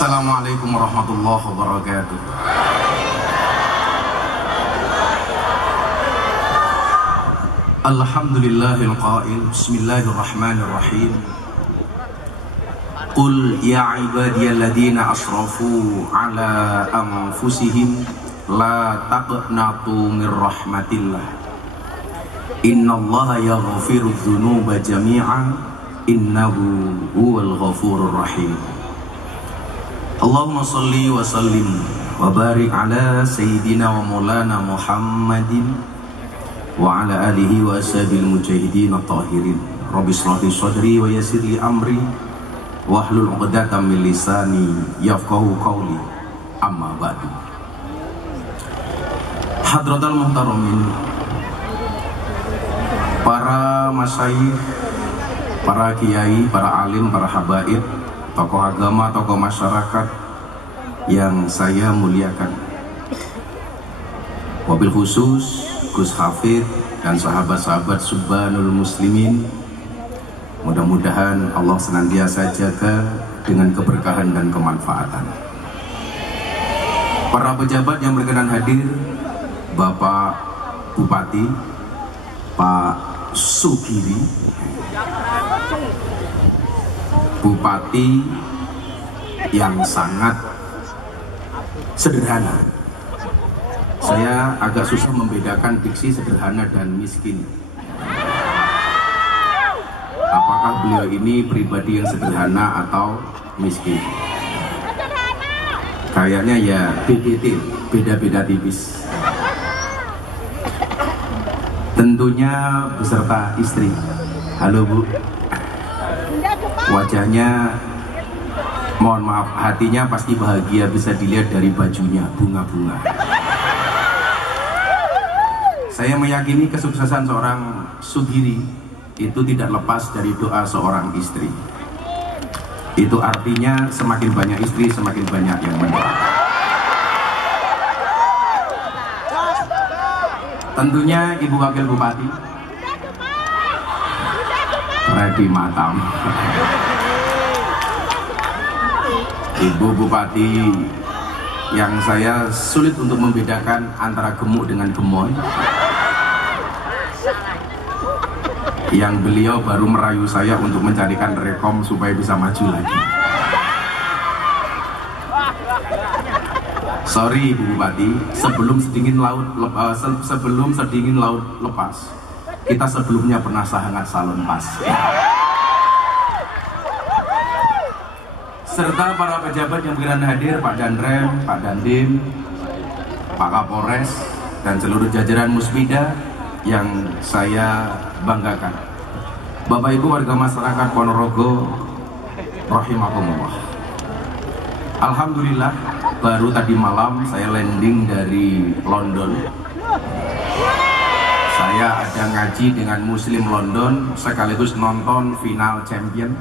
Assalamualaikum warahmatullahi wabarakatuh. Alhamdulillahil qail bismillahirrahmanirrahim. Qul ya ibadiyalladzina asrafu ala anfusihim la taqnatu mir rahmatillah. Innallaha yaghfiru dzunuba jami'a innahu huwal ghafurur rahim. Allahumma salli wa sallim wa barik ala sayyidina wa maulana Muhammadin wa ala alihi wa ashabil mujahidin at-tahirin. Rabbi shrah li sadri wa yassir li amri wahlul 'uqdatam min lisani yafqahu qawli. Amma ba'du. Hadratal muhtaramin, para masyayikh, para kiai, para alim, para habaib, tokoh agama, tokoh masyarakat yang saya muliakan, wabil khusus Gus Hafid dan sahabat-sahabat subhanul muslimin. Mudah-mudahan Allah senantiasa jaga dengan keberkahan dan kemanfaatan. Para pejabat yang berkenan hadir, Bapak Bupati Pak Sugiri, Bupati yang sangat sederhana. Saya agak susah membedakan diksi sederhana dan miskin. Apakah beliau ini pribadi yang sederhana atau miskin? Kayaknya ya BBT, beda-beda tipis. Tentunya beserta istri. Halo Bu. Wajahnya, mohon maaf, hatinya pasti bahagia, bisa dilihat dari bajunya, bunga-bunga. Saya meyakini kesuksesan seorang Sugiri itu tidak lepas dari doa seorang istri. Itu artinya semakin banyak istri, semakin banyak yang mendoakan. Tentunya Ibu Wakil Bupati Redi Matam, Ibu Bupati yang saya sulit untuk membedakan antara gemuk dengan gemoy, yang beliau baru merayu saya untuk mencarikan rekom supaya bisa maju lagi. Sorry Ibu Bupati, sebelum sedingin laut lepas, kita sebelumnya pernah sangat salon pas. Serta para pejabat yang berkenan hadir, Pak Danrem, Pak Dandim, Pak Kapolres, dan seluruh jajaran Musbida yang saya banggakan. Bapak Ibu warga masyarakat Ponorogo rahimakumullah. Alhamdulillah, baru tadi malam saya landing dari London. Saya ada ngaji dengan Muslim London sekaligus nonton final champion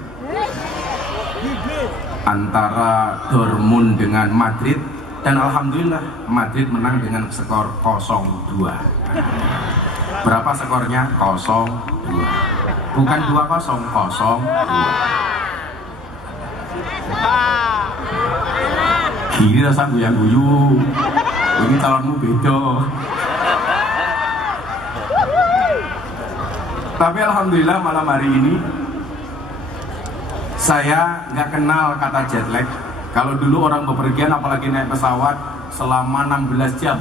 antara Dortmund dengan Madrid, dan alhamdulillah Madrid menang dengan skor 0-2. Berapa skornya? 0-2. Bukan 2-0, 0-2. Gini rasa guyang-guyu. Ini calonmu beda. Tapi alhamdulillah malam hari ini saya nggak kenal kata jet lag. Kalau dulu orang bepergian apalagi naik pesawat selama 16 jam,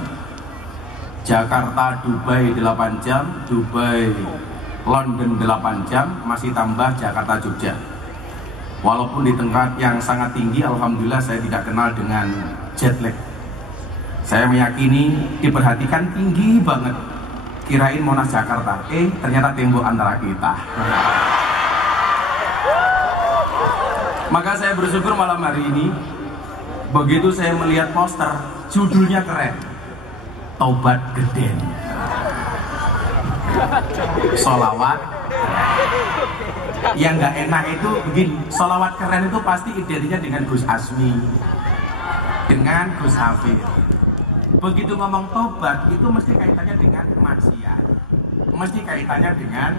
Jakarta Dubai 8 jam, Dubai London 8 jam, masih tambah Jakarta Jogja. Walaupun di tempat yang sangat tinggi, alhamdulillah saya tidak kenal dengan jet lag. Saya meyakini diperhatikan tinggi banget. Kirain Monas Jakarta, ternyata tembok antara kita. Maka saya bersyukur malam hari ini, begitu saya melihat poster, judulnya keren, Tobat Geden, Sholawat. Yang nggak enak itu begini, sholawat keren itu pasti identiknya dengan Gus Asmi, dengan Gus Hafid. Begitu ngomong tobat itu mesti kaitannya dengan maksiat, mesti kaitannya dengan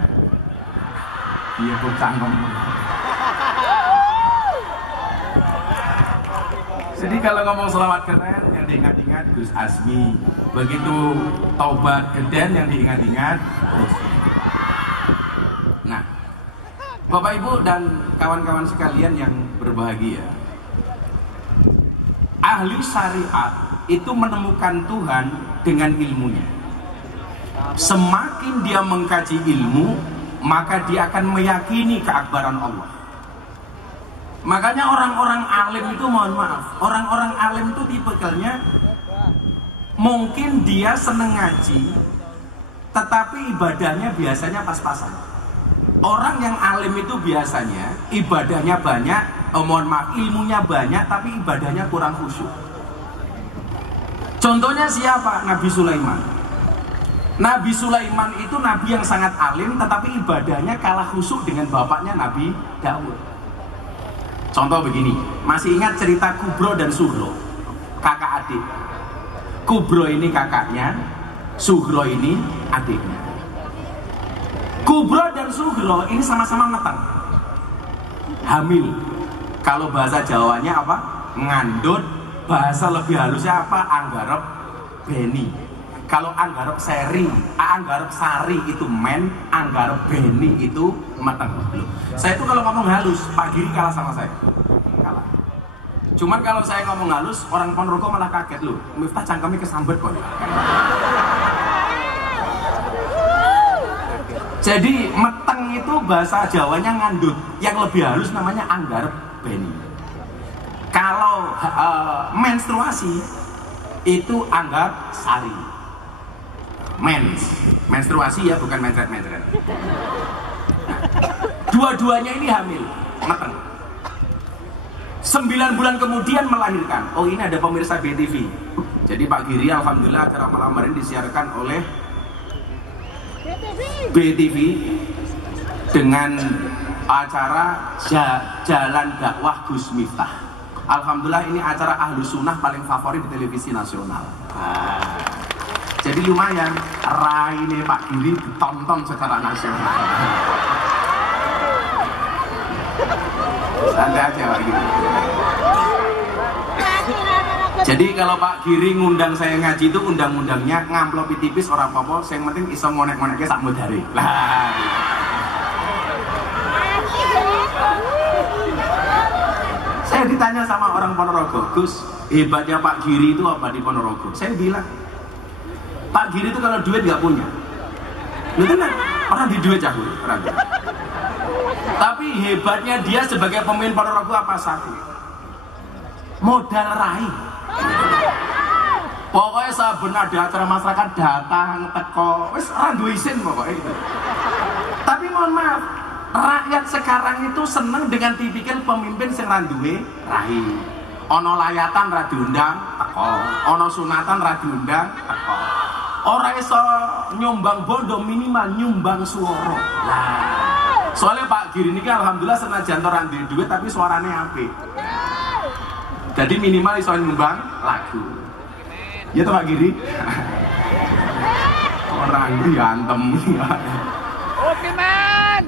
iya cangkem. Jadi kalau ngomong selawat keren yang diingat-ingat Gus Asmi, begitu taubat geden yang diingat-ingat Gus. Nah, Bapak Ibu dan kawan-kawan sekalian yang berbahagia, ahli syariat itu menemukan Tuhan dengan ilmunya. Semakin dia mengkaji ilmu, maka dia akan meyakini keakbaran Allah. Makanya orang-orang alim itu, mohon maaf, orang-orang alim itu tipikalnya mungkin dia seneng ngaji, tetapi ibadahnya biasanya pas-pasan. Orang yang alim itu biasanya ibadahnya banyak, mohon maaf, ilmunya banyak, tapi ibadahnya kurang khusyuk. Contohnya siapa? Nabi Sulaiman. Nabi Sulaiman itu nabi yang sangat alim, tetapi ibadahnya kalah khusyuk dengan bapaknya Nabi Daud. Contoh begini, masih ingat cerita Kubro dan Sugro, kakak adik. Kubro ini kakaknya, Sugro ini adiknya. Kubro dan Sugro ini sama-sama meteng, hamil. Kalau bahasa Jawanya apa? Ngandut. Bahasa lebih halusnya apa? Anggarep beni. Kalau anggarep sari itu men, anggarep beni itu meteng. Saya itu kalau ngomong halus, Pak Giri kalah sama saya. Kalah. Cuman kalau saya ngomong halus, orang Ponorogo malah kaget loh. Miftah cangkemnya kesambet kok. Jadi meteng itu bahasa Jawanya ngandut. Yang lebih halus namanya anggarep beni. Kalau menstruasi itu anggap sari. Menstruasi ya, bukan mencret-mencret. Dua-duanya ini hamil, mateng. 9 bulan kemudian melahirkan. Oh, ini ada pemirsa BTV. Jadi Pak Giri, alhamdulillah acara malam hari ini disiarkan oleh BTV dengan acara Jalan Dakwah Gus Miftah. Alhamdulillah ini acara ahlu sunnah paling favorit di televisi nasional. Jadi lumayan, raine Pak Giri ditonton secara nasional. Santai aja Pak Giri. Jadi kalau Pak Giri ngundang saya ngaji itu undang-undangnya ngamplopi tipis orang apa-apa, yang penting iso ngonek-ngoneknya sak mudhari. Lah. Saya ditanya sama orang Ponorogo, Gus, hebatnya Pak Giri itu apa di Ponorogo? Saya bilang, Pak Giri itu kalau duit nggak punya. Lu tenang, orang di duit jago, orang. Tapi hebatnya dia sebagai pemimpin Ponorogo apa satu? Modal rai. Pokoknya saben ada acara masyarakat datang teko, wis ora duwe isin pokoknya itu. Tapi mohon maaf, rakyat sekarang itu seneng dengan tipikal pemimpin sing ra duwe rai. Ono layatan ra diundang teko, ono sunatan ra diundang teko. Ora iso nyumbang bondo, minimal nyumbang suara. Lah, soalnya Pak Giri ini alhamdulillah senajan ora duwe duit tapi suaranya apik. Jadi minimal iso nyumbang lagu. Ya toh Pak Giri? Orang diantem. Oke man.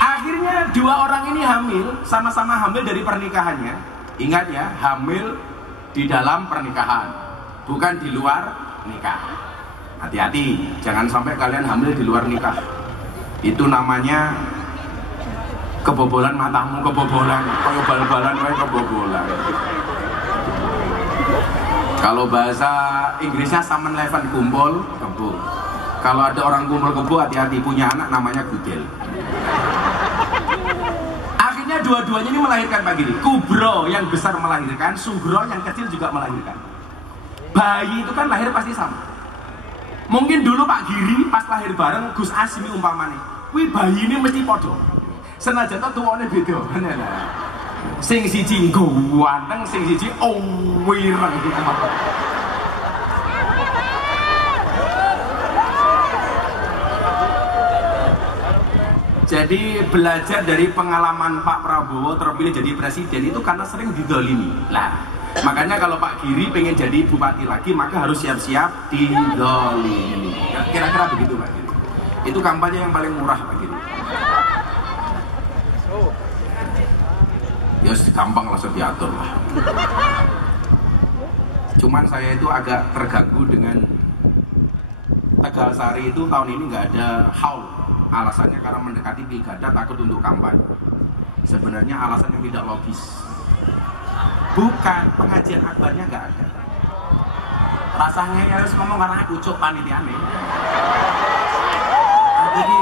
Akhirnya dua orang ini hamil, sama-sama hamil dari pernikahannya. Ingat ya, hamil di dalam pernikahan, bukan di luar nikah. Hati-hati, jangan sampai kalian hamil di luar nikah. Itu namanya kebobolan matamu, kebobolan, kayak bal-balan, kayak kebobolan. Kalau bahasa Inggrisnya Saman Leven, kumpul kebo. Kalau ada orang kumpul kebo, hati-hati, punya anak namanya gudel. Akhirnya dua-duanya ini melahirkan Pak Giri. Kubro yang besar melahirkan, Sugro yang kecil juga melahirkan. Bayi itu kan lahir pasti sama. Mungkin dulu Pak Giri pas lahir bareng Gus Asmi umpamane, wih bayi ini mesti podo. Senajan tuh tuane beda. Sing siji ganteng, sing siji wireng. Jadi belajar dari pengalaman Pak Prabowo terpilih jadi presiden itu karena sering didolimi. Lah, makanya kalau Pak Giri pengen jadi bupati lagi maka harus siap-siap didolimi. Kira-kira begitu Pak Giri. Itu kampanye yang paling murah Pak Giri. Ya gampang langsung diatur lah. Cuman saya itu agak terganggu dengan Tegal Sari itu tahun ini nggak ada haul. Alasannya karena mendekati pilkada takut untuk kampanye. Sebenarnya alasan yang tidak logis. Bukan, pengajian akbarnya nggak ada. Rasanya ya harus ngomong karena kucuk panitiane. Jadi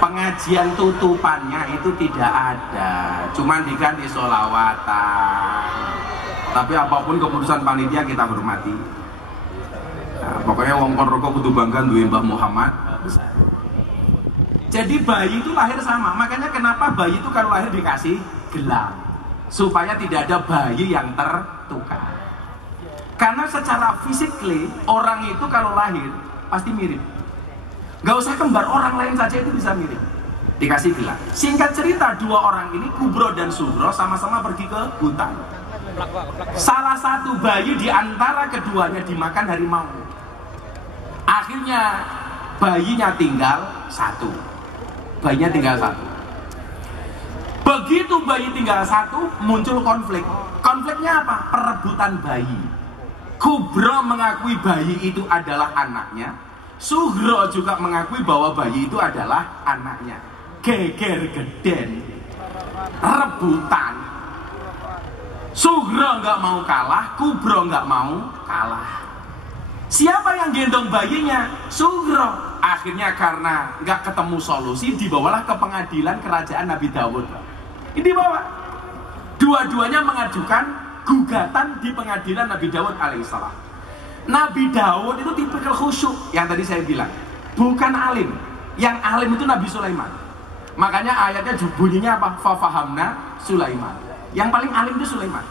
pengajian tutupannya itu tidak ada, cuman diganti sholawatan. Tapi apapun keputusan panitia kita hormati. Nah, pokoknya wong Ponorogo kudu bangga duwe Mbah Muhammad. Jadi bayi itu lahir sama, makanya kenapa bayi itu kalau lahir dikasih gelang supaya tidak ada bayi yang tertukar. Karena secara fisikly orang itu kalau lahir pasti mirip. Gak usah kembar, orang lain saja itu bisa mirip. Dikasih gelang. Singkat cerita, dua orang ini Kubro dan Sugro sama-sama pergi ke hutan. Salah satu bayi di antara keduanya dimakan harimau. Akhirnya bayinya tinggal satu. Bayinya tinggal satu. Begitu bayi tinggal satu, muncul konflik. Konfliknya apa? Perebutan bayi. Kubro mengakui bayi itu adalah anaknya. Sugro juga mengakui bahwa bayi itu adalah anaknya. Geger geden, rebutan. Sugro nggak mau kalah, Kubro nggak mau kalah. Siapa yang gendong bayinya? Sugro. Akhirnya karena nggak ketemu solusi, dibawalah ke pengadilan kerajaan Nabi Dawud. Ini dibawa. Dua-duanya mengajukan gugatan di pengadilan Nabi Dawud alaihissalam. Nabi Dawud itu tipikal khusyuk yang tadi saya bilang, bukan alim. Yang alim itu Nabi Sulaiman. Makanya ayatnya bunyinya apa? Fafahamna Sulaiman. Yang paling alim itu Sulaiman.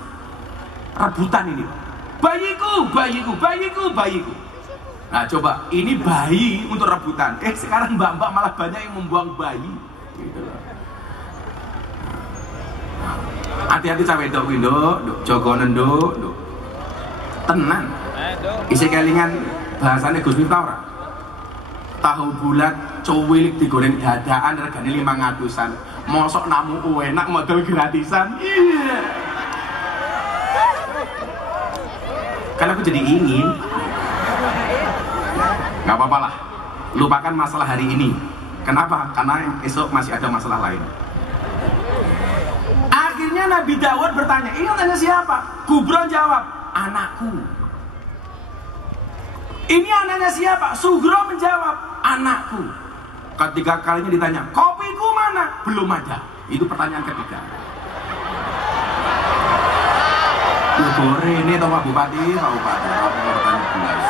Rebutan ini. Bayiku, bayiku, bayiku, bayiku. Nah coba, ini bayi untuk rebutan. Sekarang mbak-mbak malah banyak yang membuang bayi. Gitu. Hati-hati cawe dok windo, jogo nendo, tenan. Isi kelingan bahasanya Gus Miftah ora? Tahu bulat, cuwilik digoreng dadaan regane 500-an. Mosok namu enak modal gratisan. Iya. Kalau aku jadi ingin, nggak apa-apa lah. Lupakan masalah hari ini. Kenapa? Karena esok masih ada masalah lain. Akhirnya Nabi Dawud bertanya, ini tanya siapa? Kubro jawab, anakku. Ini anaknya siapa? Sugro menjawab, anakku. Ketiga kalinya ditanya, kopiku mana? Belum ada. Itu pertanyaan ketiga. Bogore ini atau Pak Bupati? Pak Bupati, apa pertanyaan belas?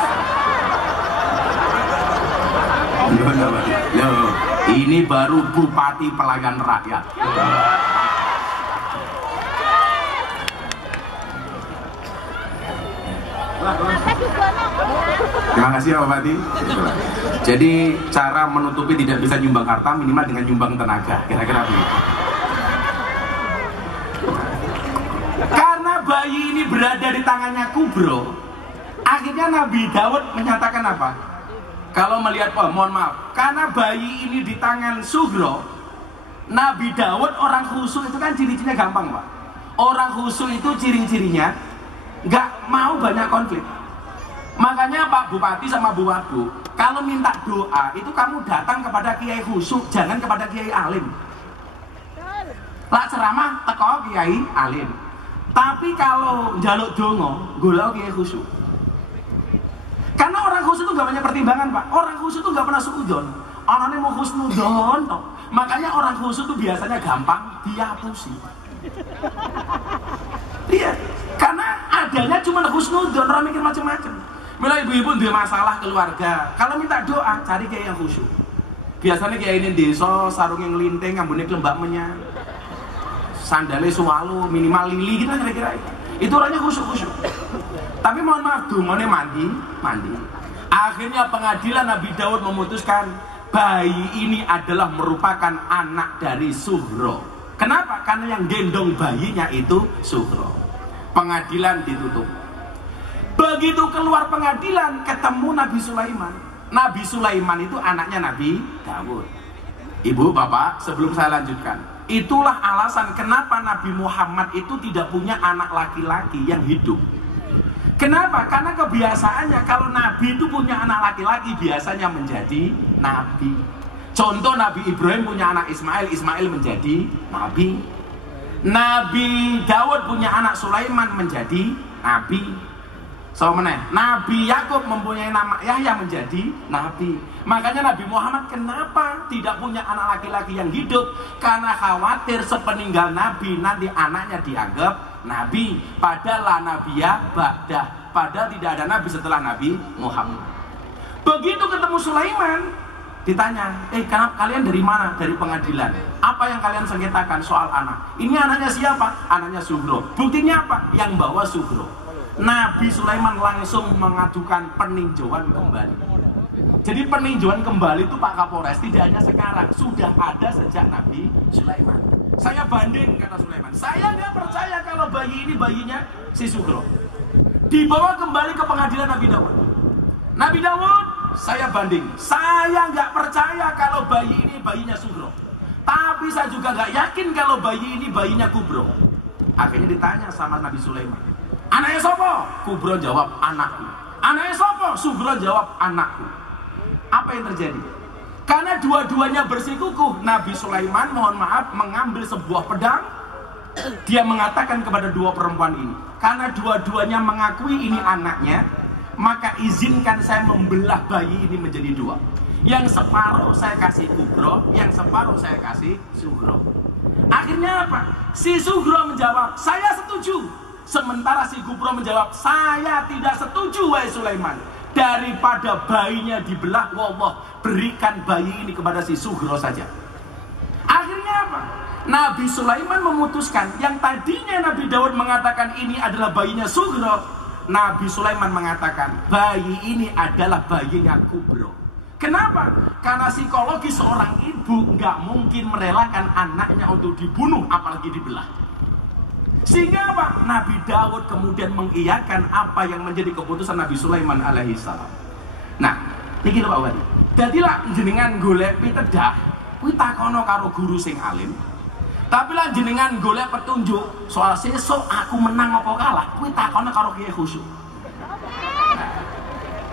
Loh, ini baru Bupati Pelayan Rakyat. Terima kasih Pak Bupati. Jadi cara menutupi tidak bisa nyumbang harta minimal dengan nyumbang tenaga, kira-kira begitu. Karena bayi ini berada di tangannya Kubro, akhirnya Nabi Dawud menyatakan apa? Kalau melihat, mohon maaf, karena bayi ini di tangan Sugro, Nabi Dawud orang khusyuk itu kan ciri-cirinya gampang Pak. Orang khusyuk itu ciri-cirinya nggak mau banyak konflik. Makanya Pak Bupati sama Bu Wadu, kalau minta doa itu kamu datang kepada kiai khusyuk, jangan kepada kiai alim. Lah ceramah teko kiai alim. Tapi kalau njaluk dongo, golek kiai khusyuk. Karena orang khusyuk itu nggak banyak pertimbangan Pak. Orang khusyuk itu nggak pernah suudzon. Orangnya mau husnudon. Makanya orang khusyuk itu biasanya gampang dihapusi. Iya, karena adanya cuma husnudon, orang mikir macam-macam. Mila ibu-ibu dia masalah keluarga, kalau minta doa cari kiai yang khusyuk. Biasanya kiai ini desa sarung yang linting, ngambune kelembak menyang, sandalnya suwalu, minimal lili gitu kira-kira. Itu orangnya khusyuk. Tapi mohon maaf, dungone mandi. Akhirnya pengadilan Nabi Dawud memutuskan bayi ini adalah merupakan anak dari Sugro. Kenapa? Karena yang gendong bayinya itu Sugro. Pengadilan ditutup. Begitu keluar pengadilan ketemu Nabi Sulaiman. Nabi Sulaiman itu anaknya Nabi Dawud. Ibu, bapak, sebelum saya lanjutkan, Itulah alasan kenapa Nabi Muhammad itu tidak punya anak laki-laki yang hidup. Kenapa? Karena kebiasaannya kalau Nabi itu punya anak laki-laki biasanya menjadi Nabi. Contoh Nabi Ibrahim punya anak Ismail, Ismail menjadi Nabi. Nabi Daud punya anak Sulaiman menjadi Nabi. So Nabi Yakub mempunyai nama Yahya menjadi Nabi. Makanya Nabi Muhammad kenapa tidak punya anak laki-laki yang hidup? Karena khawatir sepeninggal Nabi nanti anaknya dianggap Nabi. Padahal la nabiya ba'dah. Padahal tidak ada Nabi setelah Nabi Muhammad. Begitu ketemu Sulaiman, ditanya, kenapa kalian dari mana? Dari pengadilan. Apa yang kalian sengketakan soal anak? Ini anaknya siapa? Anaknya Sugro. Buktinya apa? Yang bawa Sugro. Nabi Sulaiman langsung mengajukan peninjauan kembali. Jadi peninjauan kembali itu Pak Kapolres tidak hanya sekarang, sudah ada sejak Nabi Sulaiman. Saya banding, kata Sulaiman, saya nggak percaya kalau bayi ini bayinya si Sugro. Dibawa kembali ke pengadilan Nabi Daud. Nabi Daud, saya banding, saya nggak percaya kalau bayi ini bayinya Sugro. Tapi saya juga nggak yakin kalau bayi ini bayinya Kubro. Akhirnya ditanya sama Nabi Sulaiman, anaknya sopo? Kubro jawab, anakku. Anaknya sopo? Sugro jawab, anakku. Apa yang terjadi? Karena dua-duanya bersikukuh, Nabi Sulaiman mohon maaf mengambil sebuah pedang. Dia mengatakan kepada dua perempuan ini, karena dua-duanya mengakui ini anaknya, maka izinkan saya membelah bayi ini menjadi dua. Yang separuh saya kasih Kubro, yang separuh saya kasih Sugro. Akhirnya apa? Si Sugro menjawab, saya setuju. Sementara si Kubro menjawab, saya tidak setuju wahai Sulaiman. Daripada bayinya dibelah, wallah, berikan bayi ini kepada si Sugro saja. Akhirnya apa? Nabi Sulaiman memutuskan, yang tadinya Nabi Daud mengatakan ini adalah bayinya Sugro, Nabi Sulaiman mengatakan bayi ini adalah bayinya Kubro. Kenapa? Karena psikologi seorang ibu nggak mungkin merelakan anaknya untuk dibunuh, apalagi dibelah. Sehingga apa? Nabi Daud kemudian mengiyakan apa yang menjadi keputusan Nabi Sulaiman alaihissalam. Nah, ini Pak Wadi. Jadilah jenengan golek pitedah, kuwi takono karo guru sing alim. Tapi lah jenengan golek petunjuk soal sesuk aku menang apa kalah, kuwi takono karo kiai khusyuk.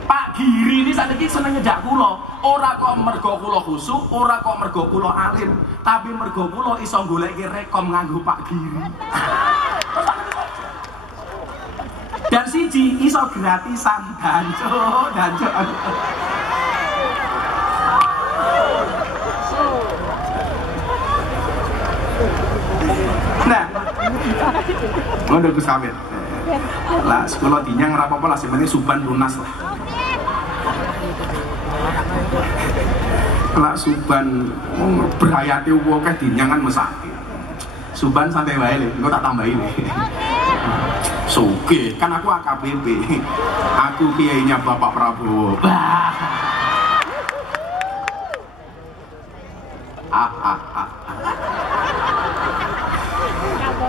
Pak Giri ini sakniki seneng nyedak kula, ora kok mergo kula khusyuk, ora kok mergo kula alim, tapi mergo kula iso goleki rekom nganggo Pak Giri. Dan siji iso gratisan danco. Nah, ngono Gus Kamil. Lah sekolah dinyang ora apa-apa lah, sebenarnya suban lunas lah. Lah suban berayate akeh dinyangan mesake. Suban santai wae lho, engko tak tambahin. Soge, kan aku AKBP. Aku kiainya Bapak Prabowo.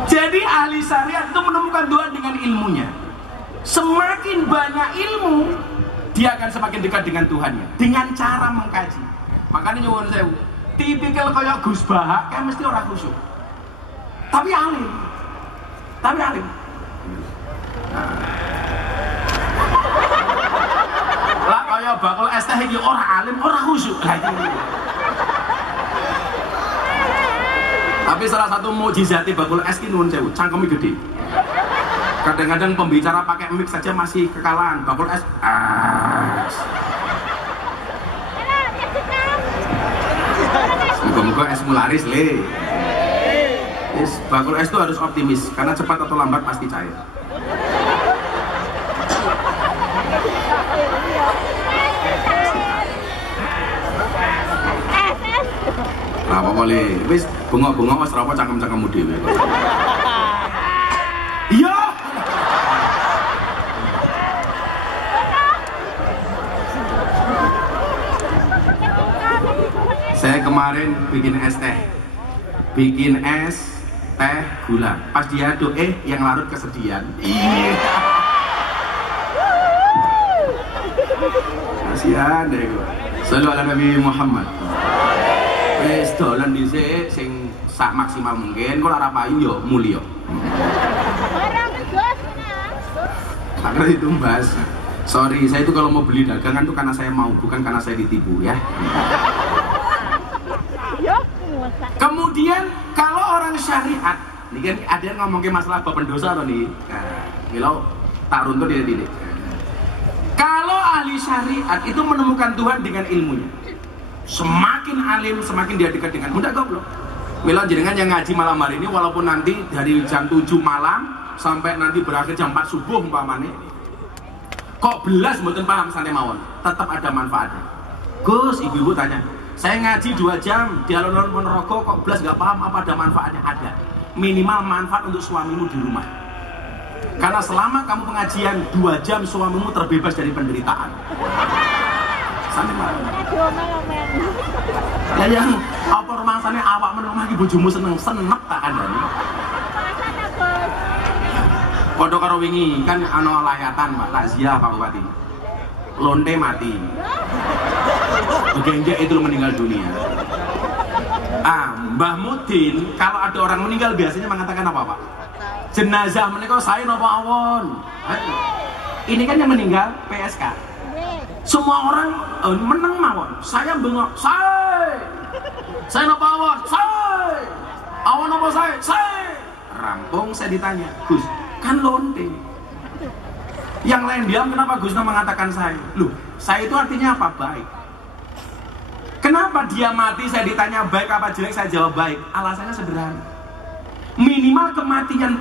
Jadi ahli syariat itu menemukan Tuhan dengan ilmunya. Semakin banyak ilmu, dia akan semakin dekat dengan Tuhannya dengan cara mengkaji. Makanya nyuwun sewu, tipikal kayak Gus Bahak kan mesti orang khusyuk. Tapi alim. Lah kaya bakul es teh iki ora alim, ora khusyuk. Lah iki. Tapi salah satu mukjizat bakul es ki nuwun sewu, cangkeme gede. Kadang-kadang pembicara pakai mic saja masih kekalahan. Bakul es. Semoga es mularis le. Bakul es itu harus optimis karena cepat atau lambat pasti cair. Nah, apa boleh? Wis bunga-bunga wis ora apa cangkem-cangkemmu dhewe. Iya. Saya kemarin bikin es teh. Bikin es teh gula. Pas diaduk yang larut kesedihan. Iya. Kasihan deh gua. Sallu ala Nabi Muhammad. Wis dolan dhisik sing sak maksimal mungkin, kok ora payu yo mulya. Barang Gus. Karena itu Mas. Sorry, saya itu kalau mau beli dagangan tuh karena saya mau, bukan karena saya ditipu ya. Kemudian kalau orang syariat, ini kan ada yang ngomongin masalah bab pendosa atau nih? Milo tak runtuh dia. Kalau ahli syariat itu menemukan Tuhan dengan ilmunya, semakin alim semakin dia dekat dengan Bunda goblok. Milo jenengan yang ngaji malam hari ini, walaupun nanti dari jam 7 malam sampai nanti berakhir jam 4 subuh umpamanya, kok belas mboten paham santai mawon, tetap ada manfaatnya. Gus, ibu-ibu tanya, saya ngaji 2 jam di alun-alun Ponorogo kok belas gak paham, apa ada manfaatnya? Ada. Minimal manfaat untuk suamimu di rumah. Karena selama kamu pengajian 2 jam suamimu terbebas dari penderitaan. Santai mawon. Ya yang apa rumangsane awak menurut iki bojomu seneng tak kandhani. Padha karo wingi kan ana layatan Pak takziah Pak Bupati. Lonte mati. Begenjek itu meninggal dunia. Mbah Mudin kalau ada orang meninggal biasanya mengatakan apa Pak? Jenazah menika saya napa awon. Ini kan yang meninggal PSK. Semua orang meneng mawon. Saya bengok, saya napa awon, awon apa saya. Rampung saya ditanya, Gus, kan lonte. Yang lain diam, kenapa Gus mengatakan saya? Loh, saya itu artinya apa? Baik. Kenapa dia mati saya ditanya baik apa jelek, saya jawab baik? Alasannya sederhana. Minimal kematian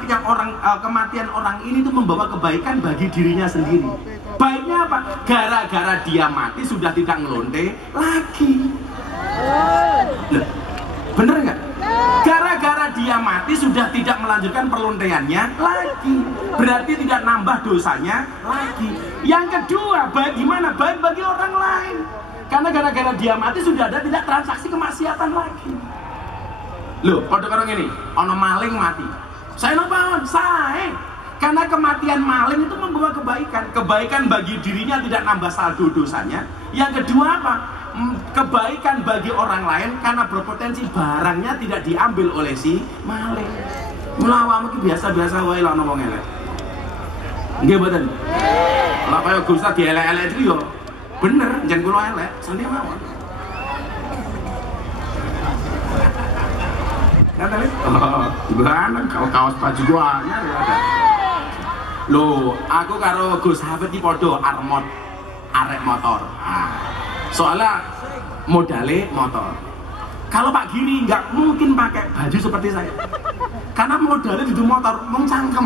orang ini itu membawa kebaikan bagi dirinya sendiri. Baiknya apa? Gara-gara dia mati sudah tidak ngelonte lagi. Loh, bener nggak? Gara-gara dia mati sudah tidak melanjutkan perlonteannya lagi. Berarti tidak nambah dosanya lagi. Yang kedua, baik gimana? Baik bagi orang lain. Karena gara-gara dia mati sudah ada tidak transaksi kemaksiatan lagi. Loh, pada orang ini, ono maling mati. Saya nopawon, saya. Karena kematian maling itu membawa kebaikan. Kebaikan bagi dirinya tidak nambah saldo dosanya. Yang kedua apa? Kebaikan bagi orang lain karena berpotensi barangnya tidak diambil oleh si maling. Mula mungkin biasa-biasa wae lah ngomong elek. Nggih mboten? Lah kaya Gus ta dielek-elek iki yo. Bener, jangan kula elek, santai mawon. Kan tadi? Gimana kalau kaos baju gua anyar ya ada. Loh, aku karo Gus Hafid di podo arek motor. Soalnya modalnya motor. Kalau Pak Giri nggak mungkin pakai baju seperti saya, karena modalnya di motor mau cangkem.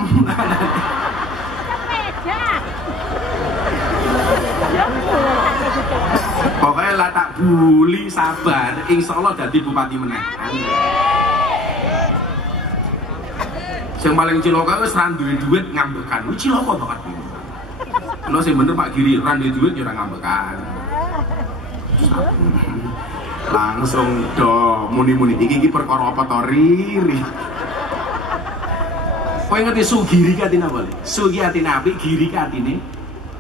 Pokoknya lah tak buli sabar, insya Allah jadi bupati menang. Yang paling cilaka wis ra duwe duit ngambekan. Kuwi cilaka banget. Lho sing bener Pak Giri, ra duwe duit ya ora ngambekan. Langsung do muni-muni iki perkara apa to riri. Kowe ngerti Sugiri ki atine apa? Sugi atine apik, Giri ki atine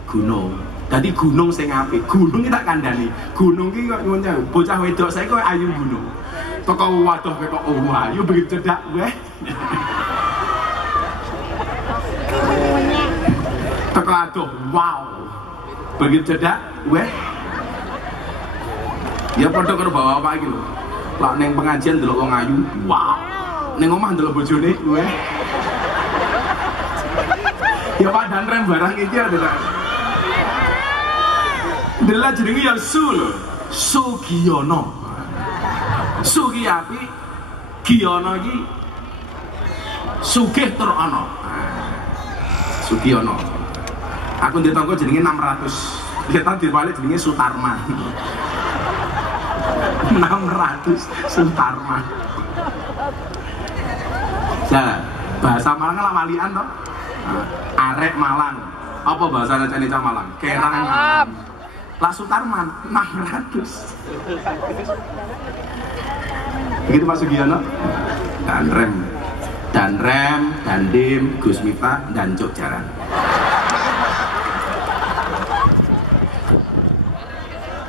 gunung. Dadi gunung sing apik. Gunung ki tak kandhani. Gunung ki kok nyuwun sewu, bocah wedok saiki kok ayu gunung. Teko waduh kok ayu begitu cedak weh. Teko aduh wow. Begitu cedak weh. Ya padha karo bapak iki lho. Lah ning pengajian ndelok wong ayu, wow. Ning omah ndelok bojone, weh. Ya padahal rem barang iki ada. Ndelok jenenge ya Su lho. Sugiono. Sugi api, Giono iki sugih tur ana. Sugiono. Aku ndek tangga jenenge 600. Kita dibalik jenenge Sutarman. 600 Sutarman. Ya, bahasa Malang lah walian toh. Arek Malang. Apa bahasa Indonesia Malang? Kerang Malang. Lah Sutarman 600. Begitu Pak Sugiono. Dan Rem, Dim, Gus Miftah, dan Cuk Jaran.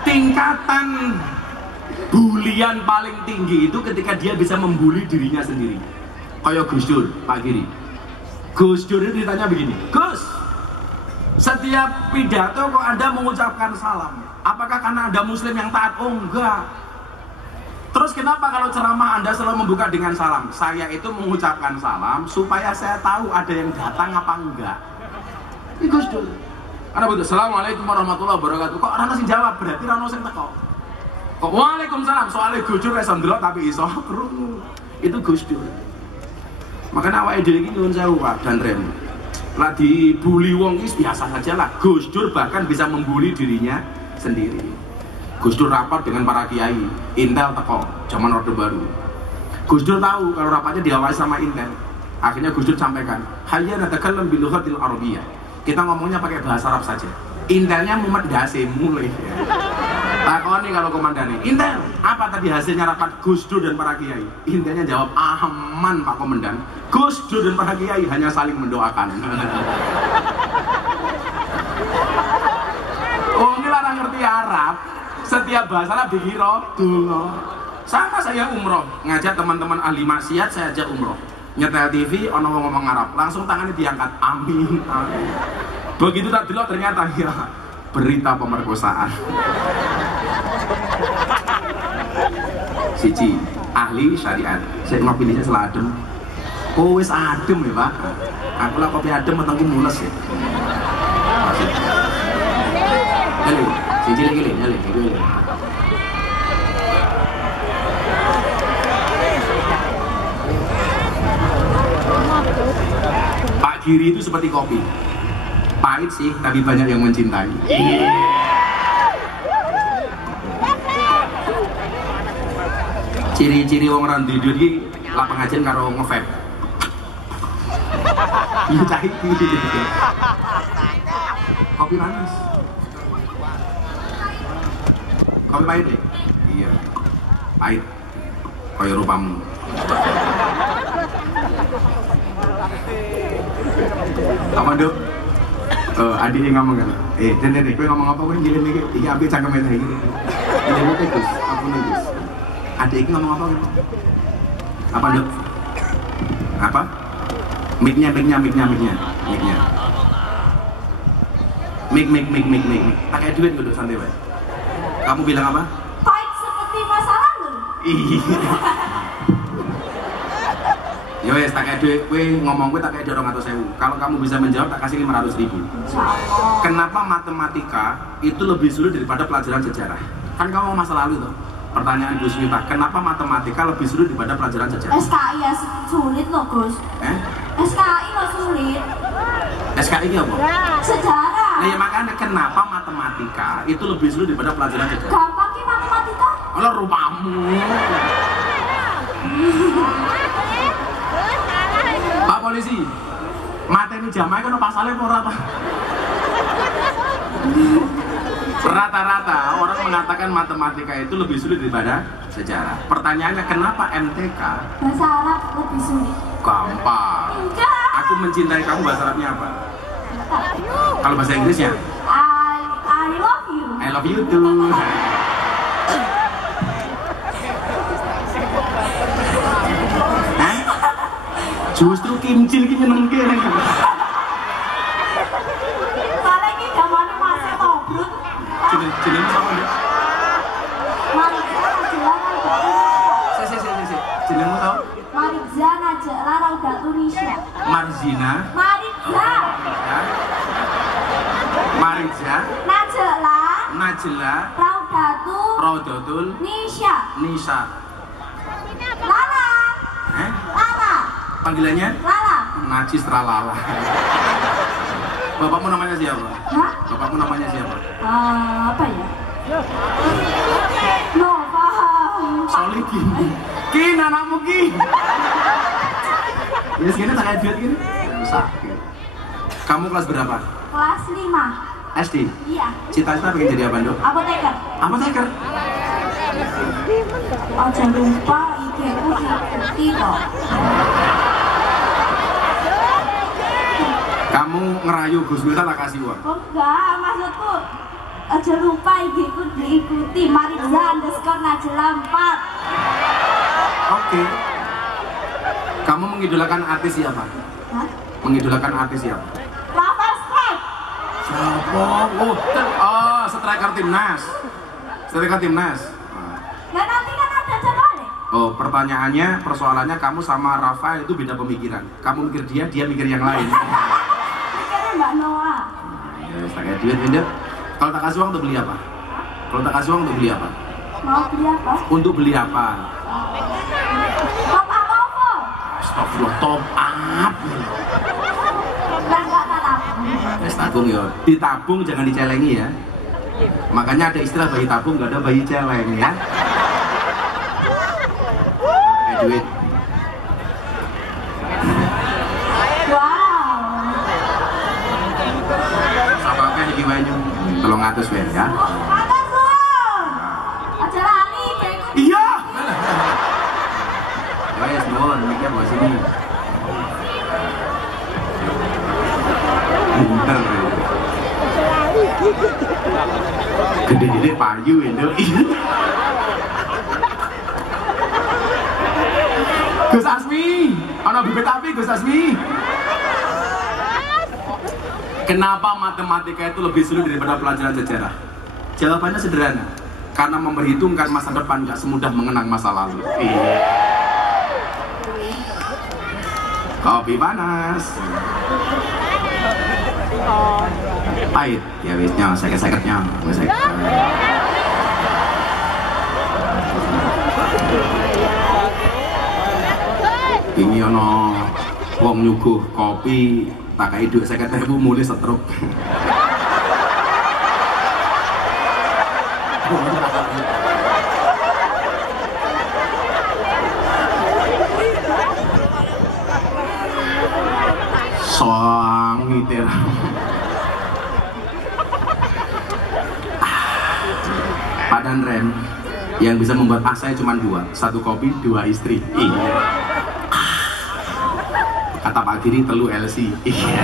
Tingkatan Bulian paling tinggi itu ketika dia bisa membuli dirinya sendiri. Kayak Gus Dur, Pak Giri. Gus Dur itu ditanya begini, Gus, setiap pidato kok Anda mengucapkan salam? Apakah karena Anda Muslim yang taat? Oh enggak. Terus kenapa kalau ceramah Anda selalu membuka dengan salam? Saya itu mengucapkan salam supaya saya tahu ada yang datang apa enggak. Ini Gus Dur. Karena begitu, Assalamualaikum warahmatullahi wabarakatuh. Kok orang sing jawab berarti orang sing teko. Kok Waalaikumsalam, soalnya Gus Dur iso ndelok tapi iso krungu. Itu Gus Dur. Makanya awake dhewe iki nyuwun sewu Pak dan Rem. Lah dibully wong iki biasa saja lah. Gus Dur bahkan bisa membuli dirinya sendiri. Gus Dur rapat dengan para kiai, Intel teko, zaman Orde Baru. Gus Dur tahu kalau rapatnya diawasi sama Intel. Akhirnya Gus Dur sampaikan, "Hayya natakallam bil lughatil arabiyyah." Kita ngomongnya pakai bahasa Arab saja. Intelnya mumet dasi mulai. Takoni kalau komandannya, Intel, apa tadi hasilnya rapat Gus Dur dan para kiai? Intelnya jawab, aman Pak Komandan. Gus Dur dan para kiai hanya saling mendoakan. Oh, ini larang ngerti Arab. Setiap bahasa Arab dikira dungo. Sama saya umroh, ngajak teman-teman ahli maksiat, saya ajak umroh. Nyetel TV, ono ngomong Arab, langsung tangannya diangkat, amin, amin. Begitu tak dulu ternyata ya berita pemerkosaan. Siji ahli syariat, saya ngopi ini setelah adem. Oh wis adem ya Pak. Aku lah kopi adem metengku mules ya. Halo, siji lagi halo. Pak Giri itu seperti kopi. Pahit sih, tapi banyak yang mencintai. Ciri-ciri wong ora duwe iki lah pengajian karo nge-vape. Iya cahit iki. Kopi panas. Kopi pahit deh? Iya. Pahit. Kaya rupamu. Apa Dok? Adik yang ngomong kan? Nenek, gue ngomong apa gue ngirim ini? Ini ambil cangkem ini. Ini mau Gus, aku nih Gus. Adik ini ngomong apa gitu? Apa Dok? Apa? Mic-nya. Mic. Pakai duit gue santai Pak. Kamu bilang apa? Pahit seperti masa lalu. Iya. Yo wes tak kayak duit, ngomong gue tak kayak 200.000. Kalau kamu bisa menjawab tak kasih 500.000. Kenapa matematika itu lebih sulit daripada pelajaran sejarah? Kan kamu masa lalu tuh. Pertanyaan Gus Miftah, kenapa matematika lebih sulit daripada pelajaran sejarah? SKI ya sulit loh Gus. SKI lo sulit. SKI ini apa? Sejarah. Nah ya makanya kenapa matematika itu lebih sulit daripada pelajaran sejarah? Gampang ki matematika. Allah rupamu. Pak polisi, mateni jamaah kan pasalnya apa ora? Rata-rata orang mengatakan matematika itu lebih sulit daripada sejarah. Pertanyaannya kenapa MTK? Bahasa Arab lebih sulit. Gampang. Enggak. Aku mencintai kamu bahasa Arabnya apa? Kalau bahasa Inggrisnya? I love you. I love you too. Justru kimcil ki nyenengke nek. Soalnya ini zamannya masih tobrut. Jeneng sapa, Dek? Mariza Najla Jenengmu tau? Mariza Najla Raudatunisyah. Marzina. Mariza. Najla. Raudatul. Nisa. Lala. Panggilannya? Lala. Najis Tralala. Bapakmu namanya siapa? Hah? Bapakmu namanya siapa? Apa ya? Nova. Solikin. Kin anakmu Kin. Ya segini tak kayak duit gini. Sakit. Kamu kelas berapa? Kelas 5. SD? Iya. Cita-cita pengen jadi apa, Dok? Apoteker. Apoteker? Oh, jangan lupa IG-ku ikuti toh. Kamu ngerayu Gus Miftah tak kasih uang? Oh enggak, maksudku Aja lupa iki ku diikuti Mariza_Najla 4. Oke. Kamu mengidolakan artis siapa? Hah? Mengidolakan artis siapa? Rafael Strike. Siapa? Oh, striker timnas. Striker timnas. Nah nanti kan ada jadwalnya. Oh, persoalannya kamu sama Rafael itu beda pemikiran. Kamu mikir dia mikir yang lain. Mikirnya Mbak Noah. Ya, pakai duit ini. Kalau tak kasih uang untuk beli apa? Kalau tak kasih uang untuk beli apa? Mau beli apa? Untuk beli apa? Top apa? Astagfirullah, top up. Dan gak tabung. Tabung ya. Ditabung jangan dicelengi ya. Makanya ada istilah bayi tabung, gak ada bayi celeng ya. Duit. Wow. Sama apa di kiwanyu? Tolong ngatus ya. Atas suun. Aja lali berikut. Iya. Guys, nuwun mikir bahas sini. Pinter. Gede-gede payu itu. Gus Asmi, ana bibit api Gus Asmi. Kenapa matematika itu lebih sulit daripada pelajaran sejarah? Jawabannya sederhana, karena memperhitungkan masa depan gak semudah mengenang masa lalu. Kopi panas. Pahit, ya wisnya, seket-seketnya, ini ono wong nyuguh kopi tak kai duit 50.000 mulai setruk. Soang ngitir. Padan rem yang bisa membuat saya cuma 2, 1 kopi 2 istri. Iya. Kata Pak Giri telu LC. Iya.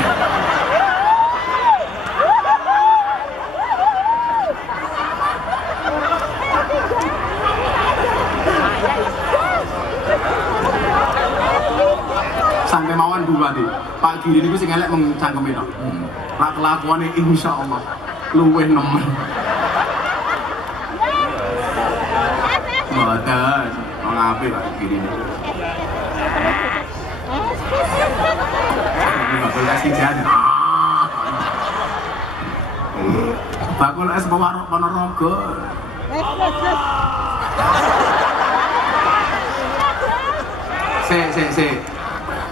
Sampai mawan dua deh. Pak Giri ini sing elek mengcangkemi tok. Lah kelakuane insyaallah luwih nemen. Mboten, wong apik Pak Giri. Bakul es ijan. Bakul es Bawarok Ponorogo.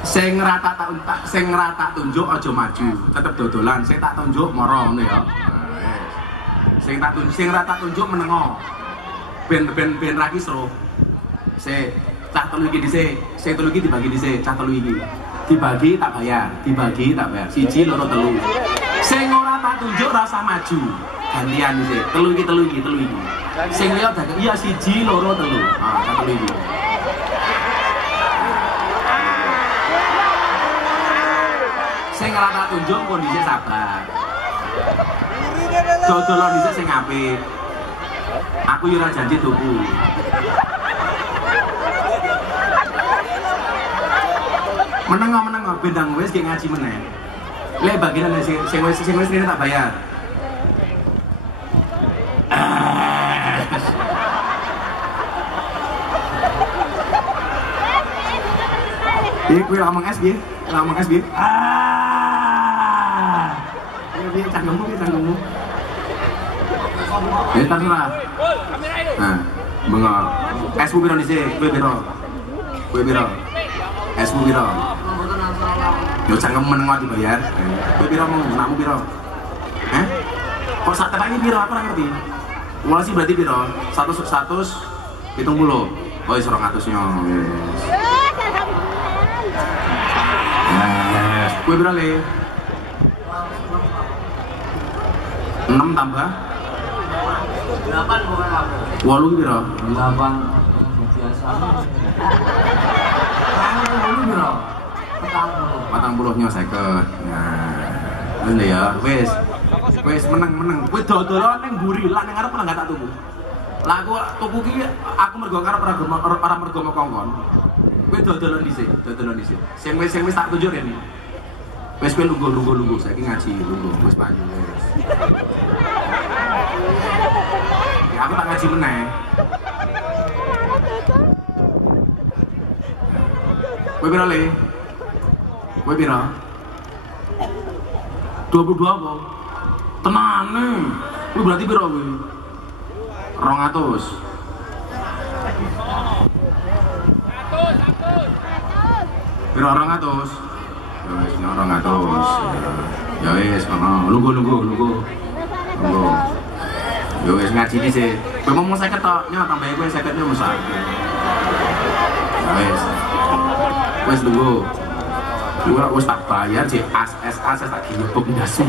Sing rata tunjuk aja maju, tetep dodolan. Sing tak tunjuk moro ngene ya. Sing rata tunjuk menengo. Ben ra kisruh. Cah telu iki dhisik, sing telu iki dibagi dhisik, cah telu iki. Dibagi tak bayar. Siji loro telu. Sing ora tak tunjuk rasa maju. Gantian dhisik. Telu iki. Sing liya dagang iya siji loro telu. Ah, cah telu iki. Sing ora tak tunjuk kondisi sabar. Dodolan dhisik sing apik. Aku yo ora janji tuku. Menengah bendang wis ki ngaji meneh. Lek bagian sing wis rene tak bayar. Iki kuwi lamang es piye? Piye cangkemmu? Ya terserah. Nah, bengok. Esmu piro dhisik? Kowe piro? Esmu piro? Yo cangkem meneng dibayar. Kowe piro nakmu piro? Kok sak tepake piro? Aku ora ngerti. Wala sih berarti piro? 170. Oh, 200 nya. Yes. Kowe piro le? 6 tambah 8 bukan apa? 8 piro? 8 biasa. 8 piro? 40 nya 50. Nah, wis ya, wis. Wes meneng. Kowe dodolan ning mburi, lan ning arep ora gak tak tuku. Lah aku tuku ki aku mergo karep ora mergo kongkon. Kowe dodolan dhisik. Sing wis tak tunjuk rene. Wes kowe lungguh saiki ngaji lungguh wis panyu wis. Ya aku tak ngaji meneh. Kowe pira le? Kowe pira? 22 apa? Tenane. Kowe berarti pira kowe? 200. Pira 200? Wis 200. Ya wis, ngono. Lungguh. Ya wis ngaji dhisik. Kowe ngomong 50 tok, nyok tambahi kowe 50 yo mesak. Ya wis. Wis lungguh. Gua wis tak bayar sih as tak gibuk ndasu.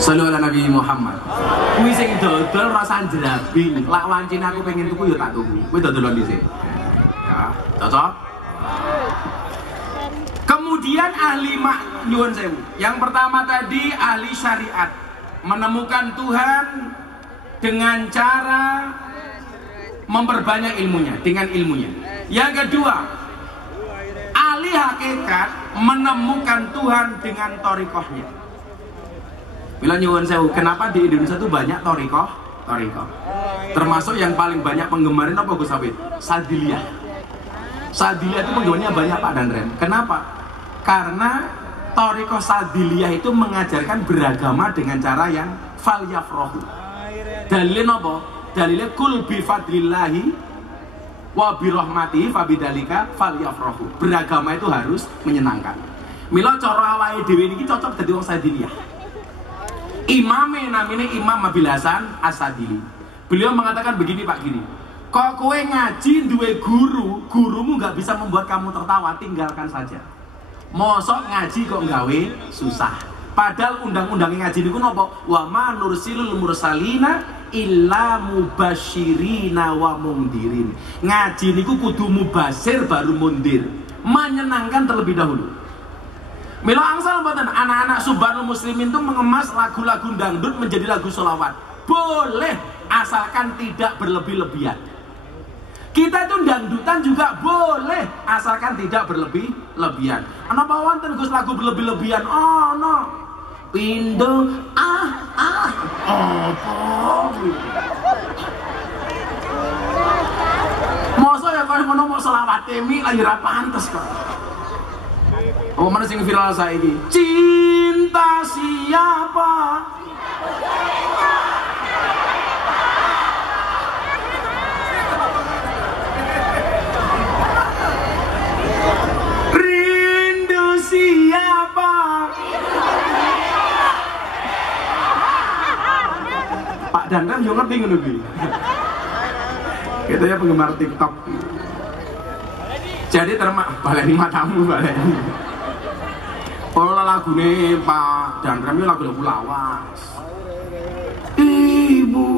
Sallallahu ala Nabi Muhammad. Kuwi sing dodol rasa njrabi. Lak wancine aku pengen tuku ya tak tuku. Kowe dodolan dhisik. Ya, cocok? Kemudian ahli nyuwun sewu. Yang pertama tadi ahli syariat, menemukan Tuhan dengan cara memperbanyak ilmunya, dengan ilmunya. Yang kedua, ahli hakikat menemukan Tuhan dengan thariqahnya. Bila nyuwun sewu, kenapa di Indonesia itu banyak thariqah? Termasuk yang paling banyak penggemarnya apa Gus Hafid? Sadiliyah. Sadiliyah itu penggemarnya banyak Pak Danrem. Kenapa? Karena thariqah Sadiliyah itu mengajarkan beragama dengan cara yang falyafrahu. Dalilnya apa? Dalilnya kul bi fadlillahi wa bi rahmatihi fabidzalika falyafrahu. Beragama itu harus menyenangkan. Mila cara awake dhewe niki cocok dadi wong Sadiliyah. Imame namanya Imam Abil Hasan As-Sadili. Beliau mengatakan begini Pak gini. Kok kowe ngaji duwe gurumu nggak bisa membuat kamu tertawa, tinggalkan saja. Mosok ngaji kok nggawe susah. Padahal undang-undangnya ngaji niku napa? Wa ma nursilul mursalina illa mubasyirina wa mundirin. Ngaji niku kudu mubasir baru mundir, menyenangkan terlebih dahulu. Mila angsal mboten anak-anak Subhanul Muslimin itu mengemas lagu-lagu dangdut menjadi lagu sholawat. Boleh asalkan tidak berlebih-lebihan. Kita itu dangdutan juga boleh asalkan tidak berlebih-lebihan. Ana apa wonten Gus lagu berlebih-lebihan? Oh no. Pindo apa? Masa ya kaya ngono mau selawat temi lagi ra pantes kok. Oh mana sing viral saiki? Cinta siapa? Rindu siapa? Pak Dandan yo ngerti ngono kuwi. Kita ya penggemar TikTok. Jadi baleni matamu baleni. Kalau lagune Pak Danrem itu lagu-lagu lawas. Ibu,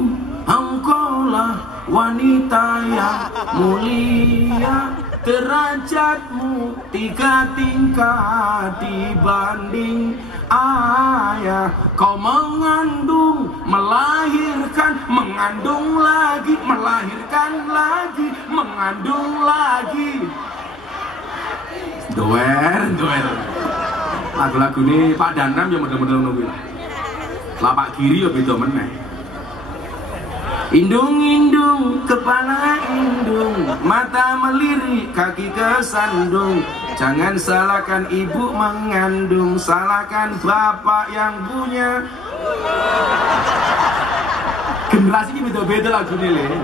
engkaulah wanita yang mulia, derajatmu 3 tingkat dibanding ayah. Kau mengandung, melahirkan, mengandung lagi, melahirkan lagi, mengandung lagi. Doer. Lagu-lagu ini Pak Danrem yang model-model nunggu lah Pak Giri ya beda meneh. Indung-indung, kepala indung, mata melirik, kaki kesandung. Jangan salahkan ibu mengandung, salahkan bapak yang punya. Generasi ini beda-beda lagu ini lho.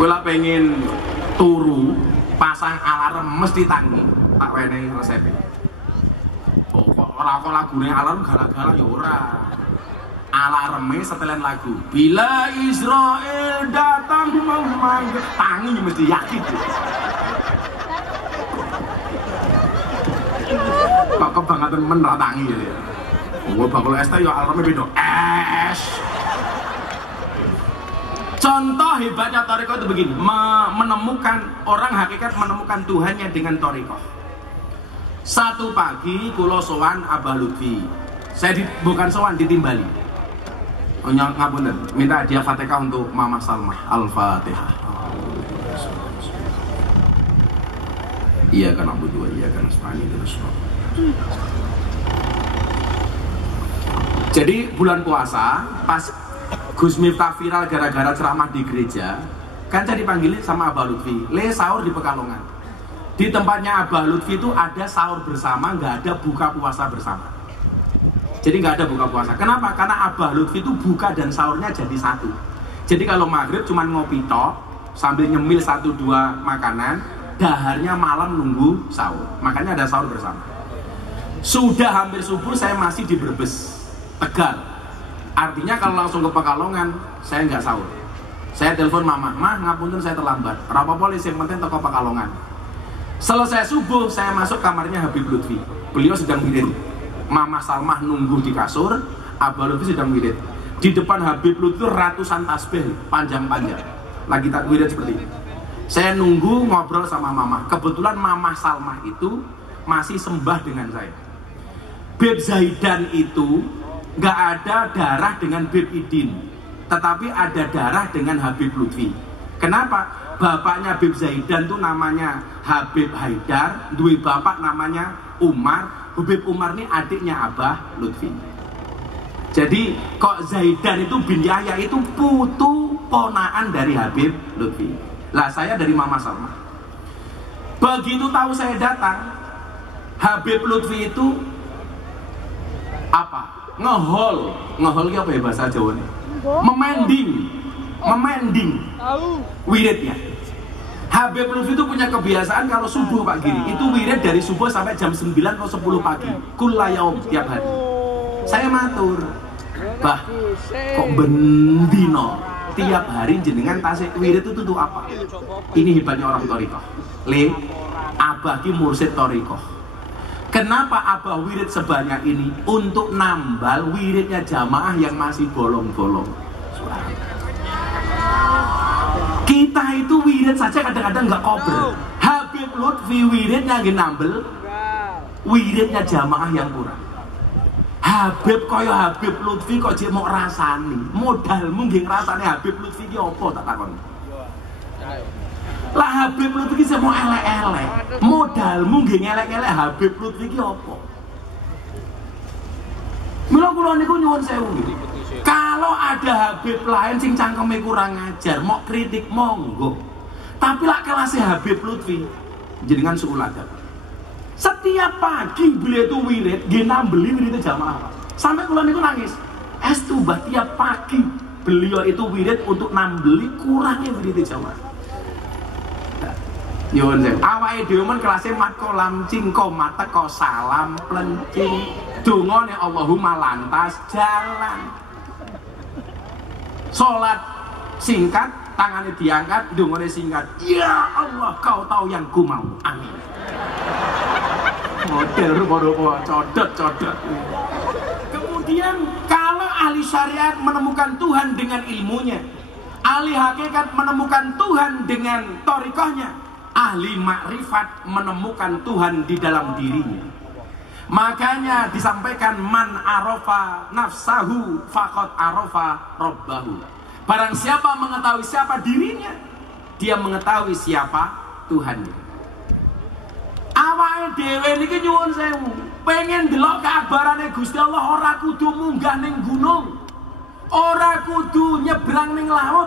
Kula pengen turu pasang alarm mesti tangi tak wenehi resepnya. Oh kok lagune alarm gara-gara ya ora. Alarmnya setelan lagu. Bila Israel datang memanggil, tangi mesti yakin. Kok kebangetan men ra tangi ya. Oh bakul es ya alarmnya beda. Es. Contoh hebatnya thariqah itu begini, menemukan orang hakikat menemukan Tuhannya dengan thariqah. Satu pagi kula sowan Abah Lutfi. Saya bukan sowan, ditimbali. Oh, ngapunten, minta hadiah Fatihah untuk Mama Salma. Al-Fatihah. Iya kan Abu Dua, iya kan Asmani terus. Jadi bulan puasa pas Gus Miftah viral gara-gara ceramah di gereja, kan saya dipanggilin sama Abah Lutfi, le sahur di Pekalongan. Di tempatnya Abah Lutfi itu ada sahur bersama, nggak ada buka puasa bersama. Jadi nggak ada buka puasa. Kenapa? Karena Abah Lutfi itu buka dan sahurnya jadi satu. Jadi kalau maghrib cuma ngopi tok, sambil nyemil 1-2 makanan, daharnya malam nunggu sahur. Makanya ada sahur bersama. Sudah hampir subuh saya masih di Brebes, Tegal. Artinya kalau langsung ke Pekalongan, saya nggak sahur. Saya telepon mama, ngapunten saya terlambat. Apa-apa yang penting toko Pekalongan. Selesai subuh, saya masuk kamarnya Habib Lutfi. Beliau sedang wirid. Mama Salmah nunggu di kasur, Abah Lutfi sedang wirid. Di depan Habib Lutfi ratusan tasbih panjang-panjang. Lagi tak wirid seperti ini. Saya nunggu ngobrol sama mama. Kebetulan Mama Salmah itu masih sembah dengan saya. Beb Zaidan itu nggak ada darah dengan Beb Idin, tetapi ada darah dengan Habib Lutfi. Kenapa? Bapaknya Beb Zaidan tuh namanya Habib Haidar, dua bapak namanya Umar. Habib Umar ini adiknya Abah Lutfi. Jadi kok Zaidan itu bin Yahya itu putu ponaan dari Habib Lutfi. Lah saya dari Mama Salma. Begitu tahu saya datang, Habib Lutfi itu apa? Ngehol ki apa ya bahasa Jawa nih? Memending wiridnya. Habib Lutfi itu punya kebiasaan kalau subuh Pak Giri, itu wirid dari subuh sampai jam 9 atau 10 pagi, kullayaum tiap hari. Saya matur, Bah, kok bendino tiap hari jenengan tasik wirid itu tuh apa? Ini hebatnya orang thariqah. Le, Abah ki mursid thariqah. Kenapa Abah wirid sebanyak ini? Untuk nambal wiridnya jamaah yang masih bolong-bolong. Kita itu wirid saja kadang-kadang nggak kober. Habib Lutfi wiridnya nggih nambel wiridnya jamaah yang kurang. Habib kaya Habib Lutfi kok jek mau rasani. Modalmu nggih ngrasani Habib Lutfi ki apa tak takon. Lah Habib Lutfi ki mau elek-elek. Modalmu nggih ngelek-elek Habib Lutfi ki apa? Mula kula niku nyuwun sewu. Kalau ada Habib lain sing cangkeme kurang ajar, mau kritik monggo. Tapi lah kelasnya Habib Lutfi jenengan suuladab. Setiap pagi beliau itu wirid, nggih nambeli wirid jamaah. Sampai kula niku nangis. Estubah tiap pagi beliau itu wirid untuk nambeli kurangnya wirid jamaah. Nyuwun sewu. Awake dhewe men kelase mat kolam cingko mata ko salam plencing. Dongane Allahumma lantas jalan. Salat singkat, tangannya diangkat, dongane singkat. Ya Allah, kau tahu yang ku mau. Amin. Model codot. Kemudian kalau ahli syariat menemukan Tuhan dengan ilmunya, ahli hakikat menemukan Tuhan dengan thariqahnya, ahli makrifat menemukan Tuhan di dalam dirinya. Makanya disampaikan man arafa nafsahu faqad arafa rabbahu. Barang siapa mengetahui siapa dirinya, dia mengetahui siapa Tuhannya. Awake dhewe niki nyuwun sewu, pengen delok kabarane Gusti Allah ora kudu munggah ning gunung, ora kudu nyebrang ning laut,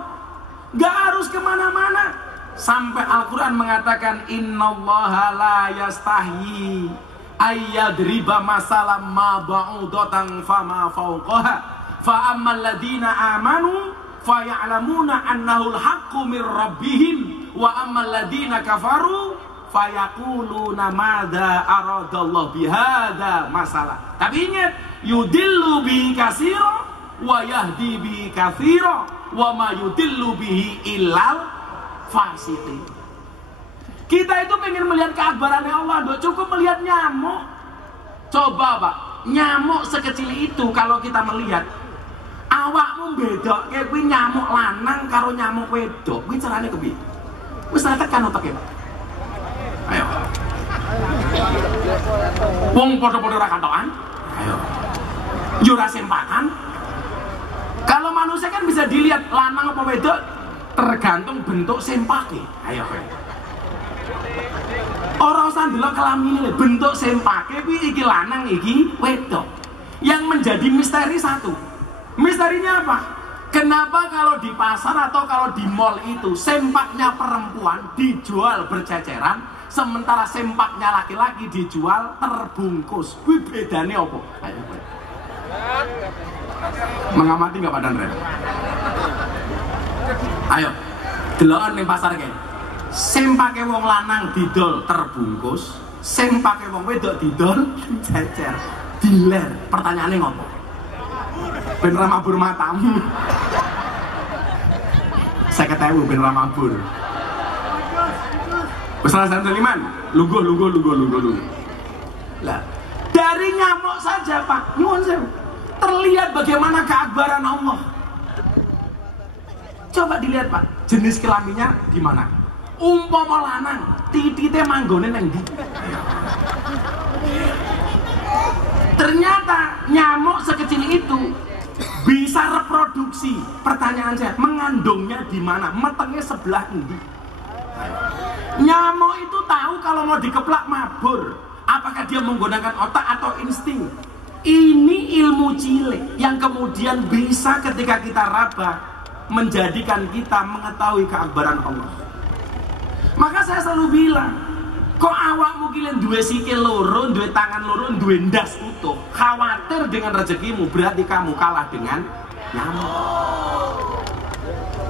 nggak harus kemana-mana. Sampai Al-Quran mengatakan innallaha la yastahyi ayyadriba masalam ma ba'udatan fama fawqaha fa ammal ladina amanu fa ya'lamuna annahu al-haqqu min rabbihim wa ammal ladina kafaru fa yaquluna madza aradallahu bihadza masalah. Tapi ingat, yudillu bi katsira wa yahdi bi katsira wa ma yudillu bihi illal fasiqin. Kita itu pengen melihat keakbarannya Allah, tidak cukup melihat nyamuk. Coba Pak, nyamuk sekecil itu kalau kita melihat, awakmu bedokke kuwi nyamuk lanang karo nyamuk wedok kuwi carane kepiye? Wis ra tekan oteke, Pak. Ayo. Wong padha-padha ora katokan. Ayo. Yo ora sempakan. Kalau manusia kan bisa dilihat lanang apa wedok tergantung bentuk sempake. Ayo kowe. Ora usah ndelok kelamine, bentuk sempake kuwi iki lanang iki wedok. Yang menjadi misteri satu. Misterinya apa? Kenapa kalau di pasar atau kalau di mall itu sempaknya perempuan dijual berceceran, sementara sempaknya laki-laki dijual terbungkus? Kuwi bedane apa? Ayo kowe. Mengamati nggak Pak Danren? Ayo, delokan ning pasar kae. Sempake wong lanang didol terbungkus, sempake wong wedok didol cecer. Diler. Pertanyaane ngopo? Ben ra mabur matamu. 50.000 ben ra mabur. Wis ra senteliman. Lungguh. Lah, dari nyamuk saja Pak, nyuwun sewu. Terlihat bagaimana keakbaran Allah. Coba dilihat Pak, jenis kelaminnya gimana? Umpama lanang, titite manggone nang ndi? Ternyata nyamuk sekecil itu bisa reproduksi. Pertanyaan saya, mengandungnya di mana? Metengnya sebelah endi? Nyamuk itu tahu kalau mau dikeplak mabur. Apakah dia menggunakan otak atau insting? Ini ilmu cilik yang kemudian bisa ketika kita raba menjadikan kita mengetahui keakbaran Allah. Maka saya selalu bilang, kok awakmu kalian duwe sikil loro, duwe tangan loro, duwe ndas utuh, khawatir dengan rezekimu, berarti kamu kalah dengan nyamuk.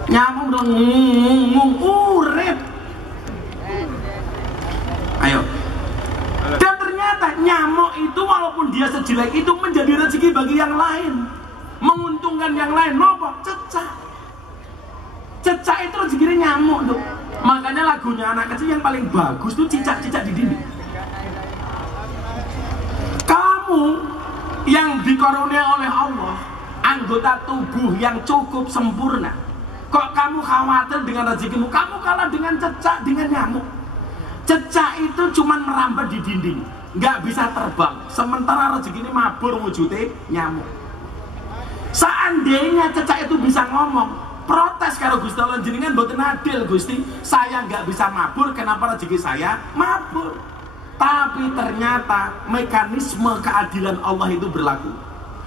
Nyamuk dong urip. Ayo. Dan ternyata nyamuk itu walaupun dia sejelek itu menjadi rezeki bagi yang lain, menguntungkan yang lain. Nopo? Cecak. Cecak itu rezekinya nyamuk tuh. Makanya lagunya anak kecil yang paling bagus tuh cicak-cicak di dinding. Kamu yang dikaruniai oleh Allah anggota tubuh yang cukup sempurna, kok kamu khawatir dengan rezekimu? Kamu kalah dengan cecak, dengan nyamuk. Cecak itu cuma merambat di dinding, nggak bisa terbang. Sementara rezeki ini mabur wujudnya nyamuk. Seandainya cecak itu bisa ngomong, protes karo Gusti Allah, jenengan mboten adil Gusti, saya nggak bisa mabur, kenapa rezeki saya mabur? Tapi ternyata mekanisme keadilan Allah itu berlaku.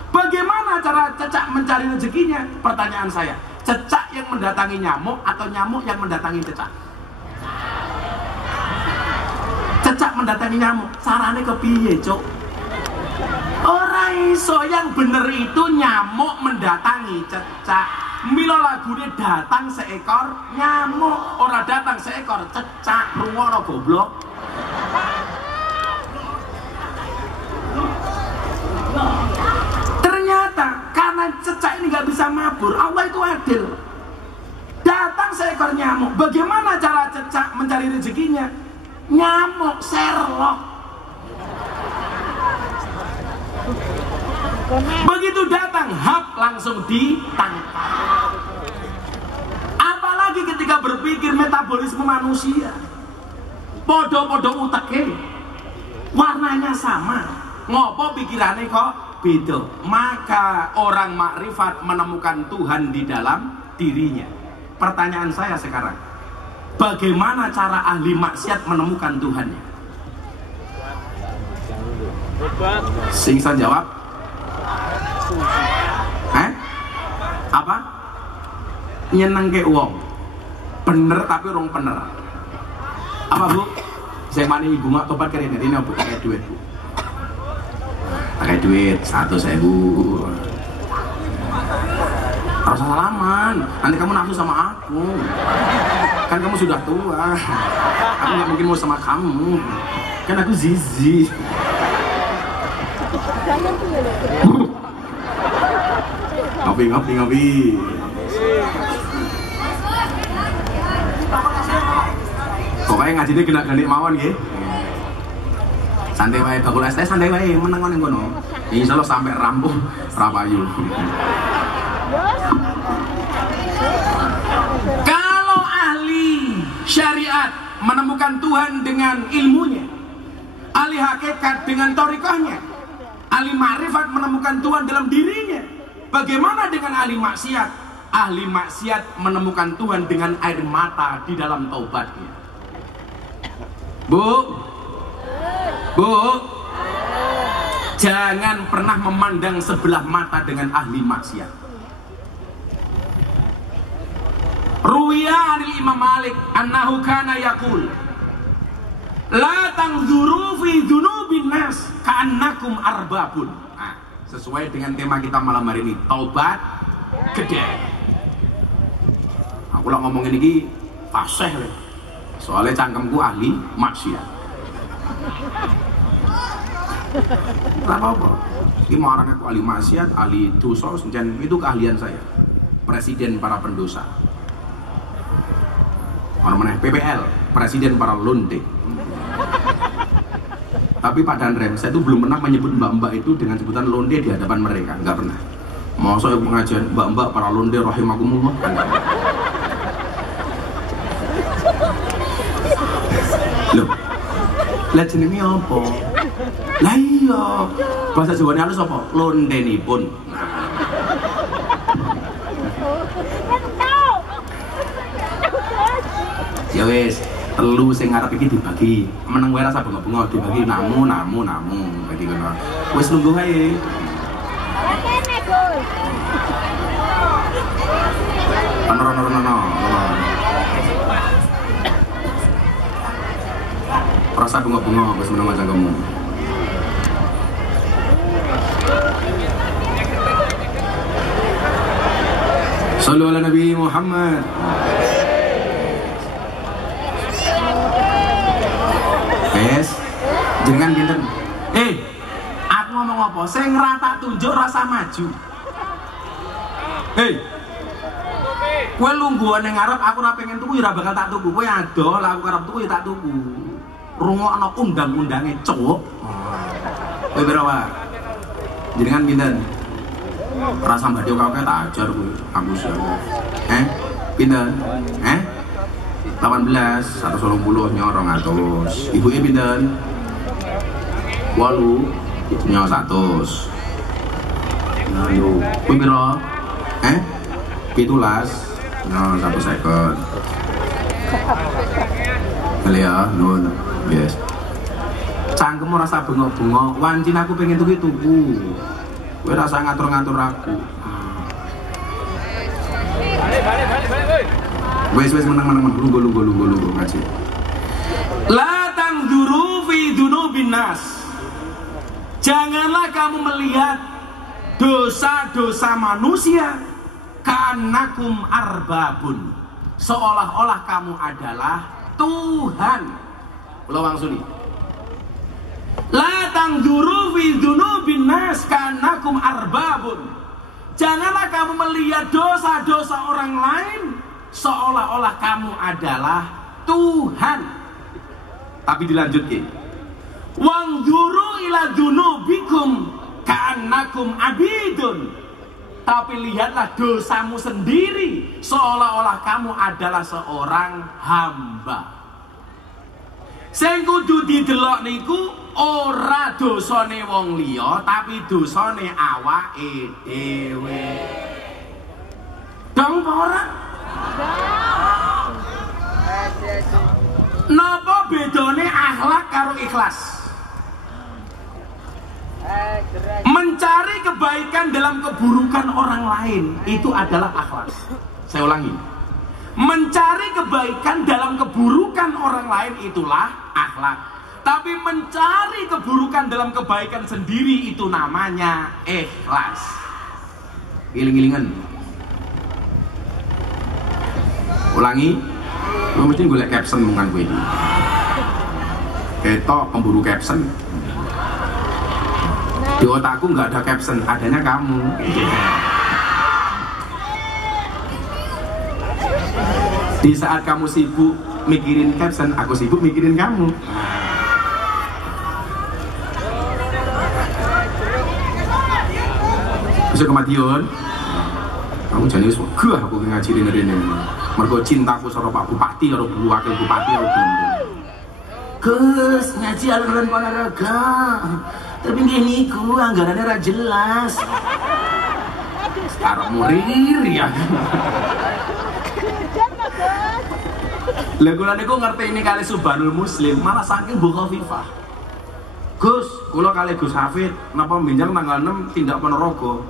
Bagaimana cara cecak mencari rezekinya? Pertanyaan saya, cecak yang mendatangi nyamuk atau nyamuk yang mendatangi cecak? Cecak mendatangi nyamuk, carane kepiye, Cuk? Ora iso, yang bener itu nyamuk mendatangi cecak. Mila lagune datang seekor nyamuk, ora datang seekor cecak. Rungono goblok. Ternyata karena cecak ini nggak bisa mabur, Allah itu adil. Datang seekor nyamuk, bagaimana cara cecak mencari rezekinya? Nyamuk Sherlock. Begitu datang, hap, langsung ditangkap. Apalagi ketika berpikir metabolisme manusia, podo-podo uteke, warnanya sama, ngopo pikirannya kok beda. Maka orang makrifat menemukan Tuhan di dalam dirinya. Pertanyaan saya sekarang, bagaimana cara ahli maksiat menemukan Tuhannya? Singsan jawab. Apa? Nyeneng ke uang. Bener tapi orang bener. Apa Bu? Saya mani ibu mak topat keren ini Bu, pakai duit Bu. Pakai duit 100.000. Harus salaman. Nanti kamu nafsu sama aku. Kan kamu sudah tua. Aku nggak mungkin mau sama kamu. Kan aku zizi. Ngopi. Pokoknya ngajinya kena ganti mawon nggih. Santai wae, bakul es teh santai wae, meneng ning kono. Insyaallah sampai rampung rapayu. Kalau ahli syariat menemukan Tuhan dengan ilmunya, ahli hakikat dengan thariqahnya, ahli makrifat menemukan Tuhan dalam dirinya, bagaimana dengan ahli maksiat? Ahli maksiat menemukan Tuhan dengan air mata di dalam taubatnya. Bu, jangan pernah memandang sebelah mata dengan ahli maksiat. Ruwiya anil Imam Malik annahu kana yaqul la tanzuru fi dzunubin nas ka'annakum arbabun. Nah, sesuai dengan tema kita malam hari ini, taubat gede. Aku lah ngomongin ini fasih lho. Soalnya cangkemku ahli maksiat. Apa-apa. Ini marahnya aku ahli maksiat, ahli dosa, itu keahlian saya. Presiden para pendosa. Orang mana? PPL, presiden para londe. Tapi Pak Danrem, saya itu belum pernah menyebut mbak-mbak itu dengan sebutan londe di hadapan mereka, nggak pernah. Mau saya pengajian mbak-mbak para londe rahimakumullah, enggak. Loh, lah jenenge apa? Lah iya, bahasa Jawane halus apa? Londenipun. Ya wis, telu sing ngarep iki dibagi. Meneng wae rasa bengok-bengok dibagi namu. Berarti ngono. Wis nunggu ae. No. Rasa bengok-bengok wis meneng macam kamu. Sallu ala Nabi Muhammad. Wes, jenengan pinten? Aku ngomong apa? Sing rata tunjuk rasa maju. Kowe lungguhan ning ngarep, aku ora pengen tuku ya ora bakal tak tuku. Kowe ado lah aku arep tuku ya tak tuku. Rungokno undang-undange cuk. Kowe pira wae? Jenengan pinten? Rasa mbadhe kok tak ajar kowe. Aku siapa? Pinten? 18, 120 nyo 200. Ibuke pinten? 8, nyo 100. Nah, yo, kowe pira? 17, nyo 150. Kali ya, nun, yes. Cangkemmu rasa bengok-bengok, wancin aku pengen tuku. Kowe rasa ngatur-ngatur aku. Balik. Wes menang lunggu ngaji. La tanzuru fi dzunubin nas. Janganlah kamu melihat dosa-dosa manusia ka'annakum arbabun, seolah-olah kamu adalah Tuhan. Kula wangsuli. La tanzuru fi dzunubin nas ka'annakum arbabun. Janganlah kamu melihat dosa-dosa orang lain seolah-olah kamu adalah Tuhan. Tapi dilanjutkan, wangzuru ila dzunubikum ka'annakum abidun. Tapi lihatlah dosamu sendiri seolah-olah kamu adalah seorang hamba. Sing kudu didelok niku ora dosane wong liya, tapi dosane awake dhewe. Dong ora? Napa bedane akhlak karo ikhlas? Mencari kebaikan dalam keburukan orang lain itu adalah akhlak. Saya ulangi, mencari kebaikan dalam keburukan orang lain itulah akhlak. Tapi mencari keburukan dalam kebaikan sendiri itu namanya ikhlas. Giling-gilingan. Ulangi, lu mesti golek caption mungan gue ini. Ketok pemburu caption. Di otakku nggak ada caption, adanya kamu. Di saat kamu sibuk mikirin caption, aku sibuk mikirin kamu. Bisa kematian. Aku jane wis wegah aku ngaji rene. Mergo cintaku karo Pak Bupati karo Bu Wakil Bupati karo gelem. Gus, ngaji aliran olahraga. Tapi ngene iku anggarane ra jelas. Sekarang murir ya. Lah kula niku ngerti ini kali Subhanul Muslim, malah saking Bu Khofifah. Gus, kula kali Gus Hafid, napa benjang tanggal 6 tindak Ponorogo.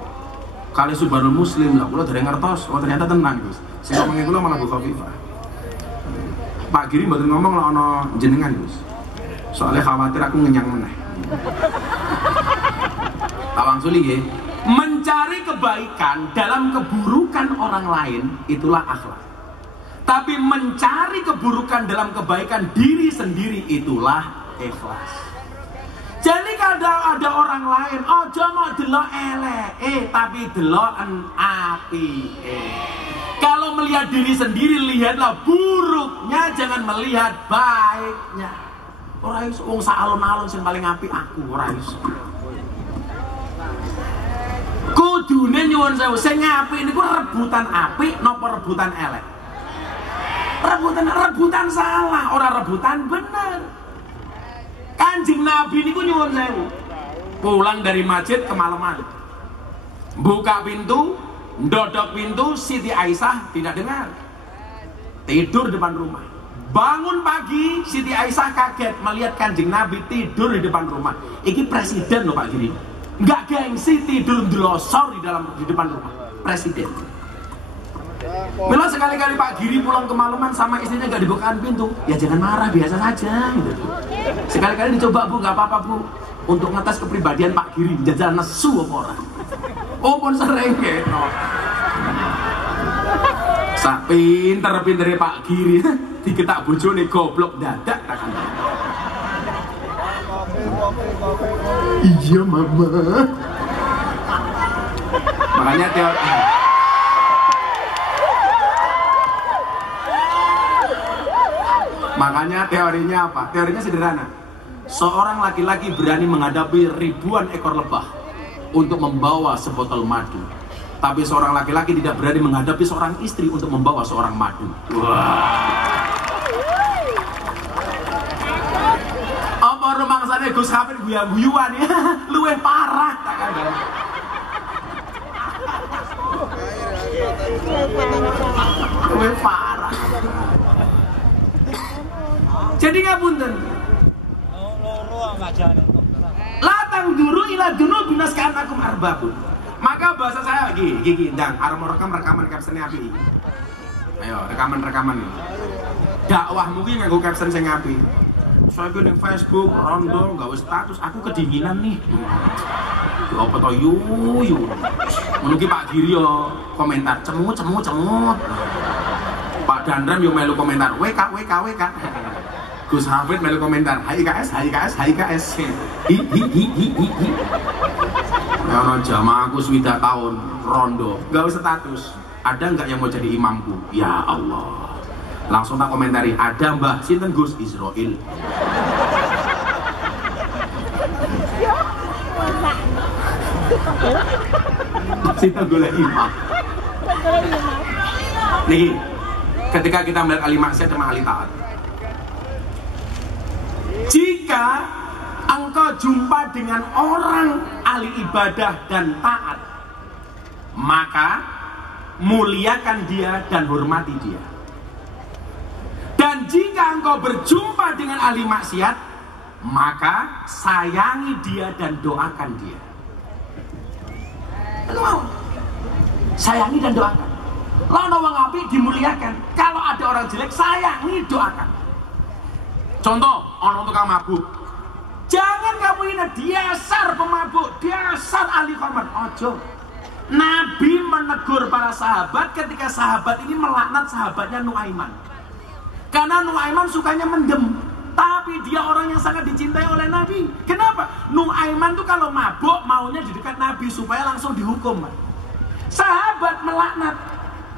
Kali Subhanul Muslim, lah kula dereng ngertos, oh ternyata tenang Gus. Sing ngomongin kula malah Bu Khofifah. Pak Giri mboten ngomong lah ana jenengan Gus. Soalnya khawatir aku ngenyang meneh. Tawang suli nggih. Mencari kebaikan dalam keburukan orang lain itulah akhlak. Tapi mencari keburukan dalam kebaikan diri sendiri itulah ikhlas. Jadi kadang ada orang lain, ojo mau delok elek, tapi deloken apike. Kalau melihat diri sendiri, lihatlah buruknya, jangan melihat baiknya. Ora iso wong sak alon-alon sing paling apik aku, ora iso. Kudune nyuwun sewu, sing apik niku rebutan apik napa rebutan elek? Rebutan salah, ora rebutan bener. Kanjeng Nabi niku nyuwun sewu, pulang dari masjid kemalaman, buka pintu, ndodok pintu, Siti Aisyah tidak dengar, tidur depan rumah. Bangun pagi, Siti Aisyah kaget melihat Kanjeng Nabi tidur di depan rumah. Iki presiden loh Pak Giri, nggak gengsi tidur ndelosor di depan rumah presiden. Mila sekali-kali Pak Giri pulang kemalaman sama istrinya nggak dibukakan pintu, ya jangan marah, biasa saja gitu. Sekali-kali dicoba Bu, nggak apa-apa Bu, untuk ngetes kepribadian Pak Giri, jajal nesu apa orang. Oh pun sering gitu. Sak pinter-pintere Pak Giri diketak bojone goblok dadak takkan. Iya mama. Makanya teorinya apa? Teorinya sederhana. Seorang laki-laki berani menghadapi ribuan ekor lebah untuk membawa sebotol madu. Tapi seorang laki-laki tidak berani menghadapi seorang istri untuk membawa seorang madu. Wah. Apa rumangsane Gus Hafid guyu-guyuan ya? Luwih parah tak kandhane. Luwih parah. Jadi ngapunten. Latang duru ila dunu binas ka'anakum arbabun. Maka bahasa saya gigi ndang arep rekaman caption api. Ayo rekaman nih. Dakwah mungkin nganggo caption sing api. Saya ning Facebook rondo gawe status aku kedinginan nih. Apa to yu. Ngono ki Pak Giri yo komentar cemut. Pak Dandram yo melu komentar WK. Gus Hafid melu komentar HIKS. Hi. Karena jamaahku sudah tahun rondo, gak usah status. Ada nggak yang mau jadi imamku? Ya Allah. Langsung tak komentari. Ada Mbah sinten Gus Israel. Sinten golek imam. Nih, ketika kita melihat ahli maksiat sama ahli taat. Jika engkau jumpa dengan orang ahli ibadah dan taat, maka muliakan dia dan hormati dia. Dan jika engkau berjumpa dengan ahli maksiat, maka sayangi dia dan doakan dia. Sayangi dan doakan. Lalu wong apik dimuliakan. Kalau ada orang jelek, sayangi, doakan. Contoh, orang tukang mabuk. Jangan kamu ini dasar pemabuk, dasar ahli khamar. Ojo. Nabi menegur para sahabat ketika sahabat ini melaknat sahabatnya Nuaiman. Karena Nuaiman sukanya mendem, tapi dia orang yang sangat dicintai oleh Nabi. Kenapa? Nuaiman tuh kalau mabuk maunya di dekat Nabi supaya langsung dihukum. Sahabat melaknat.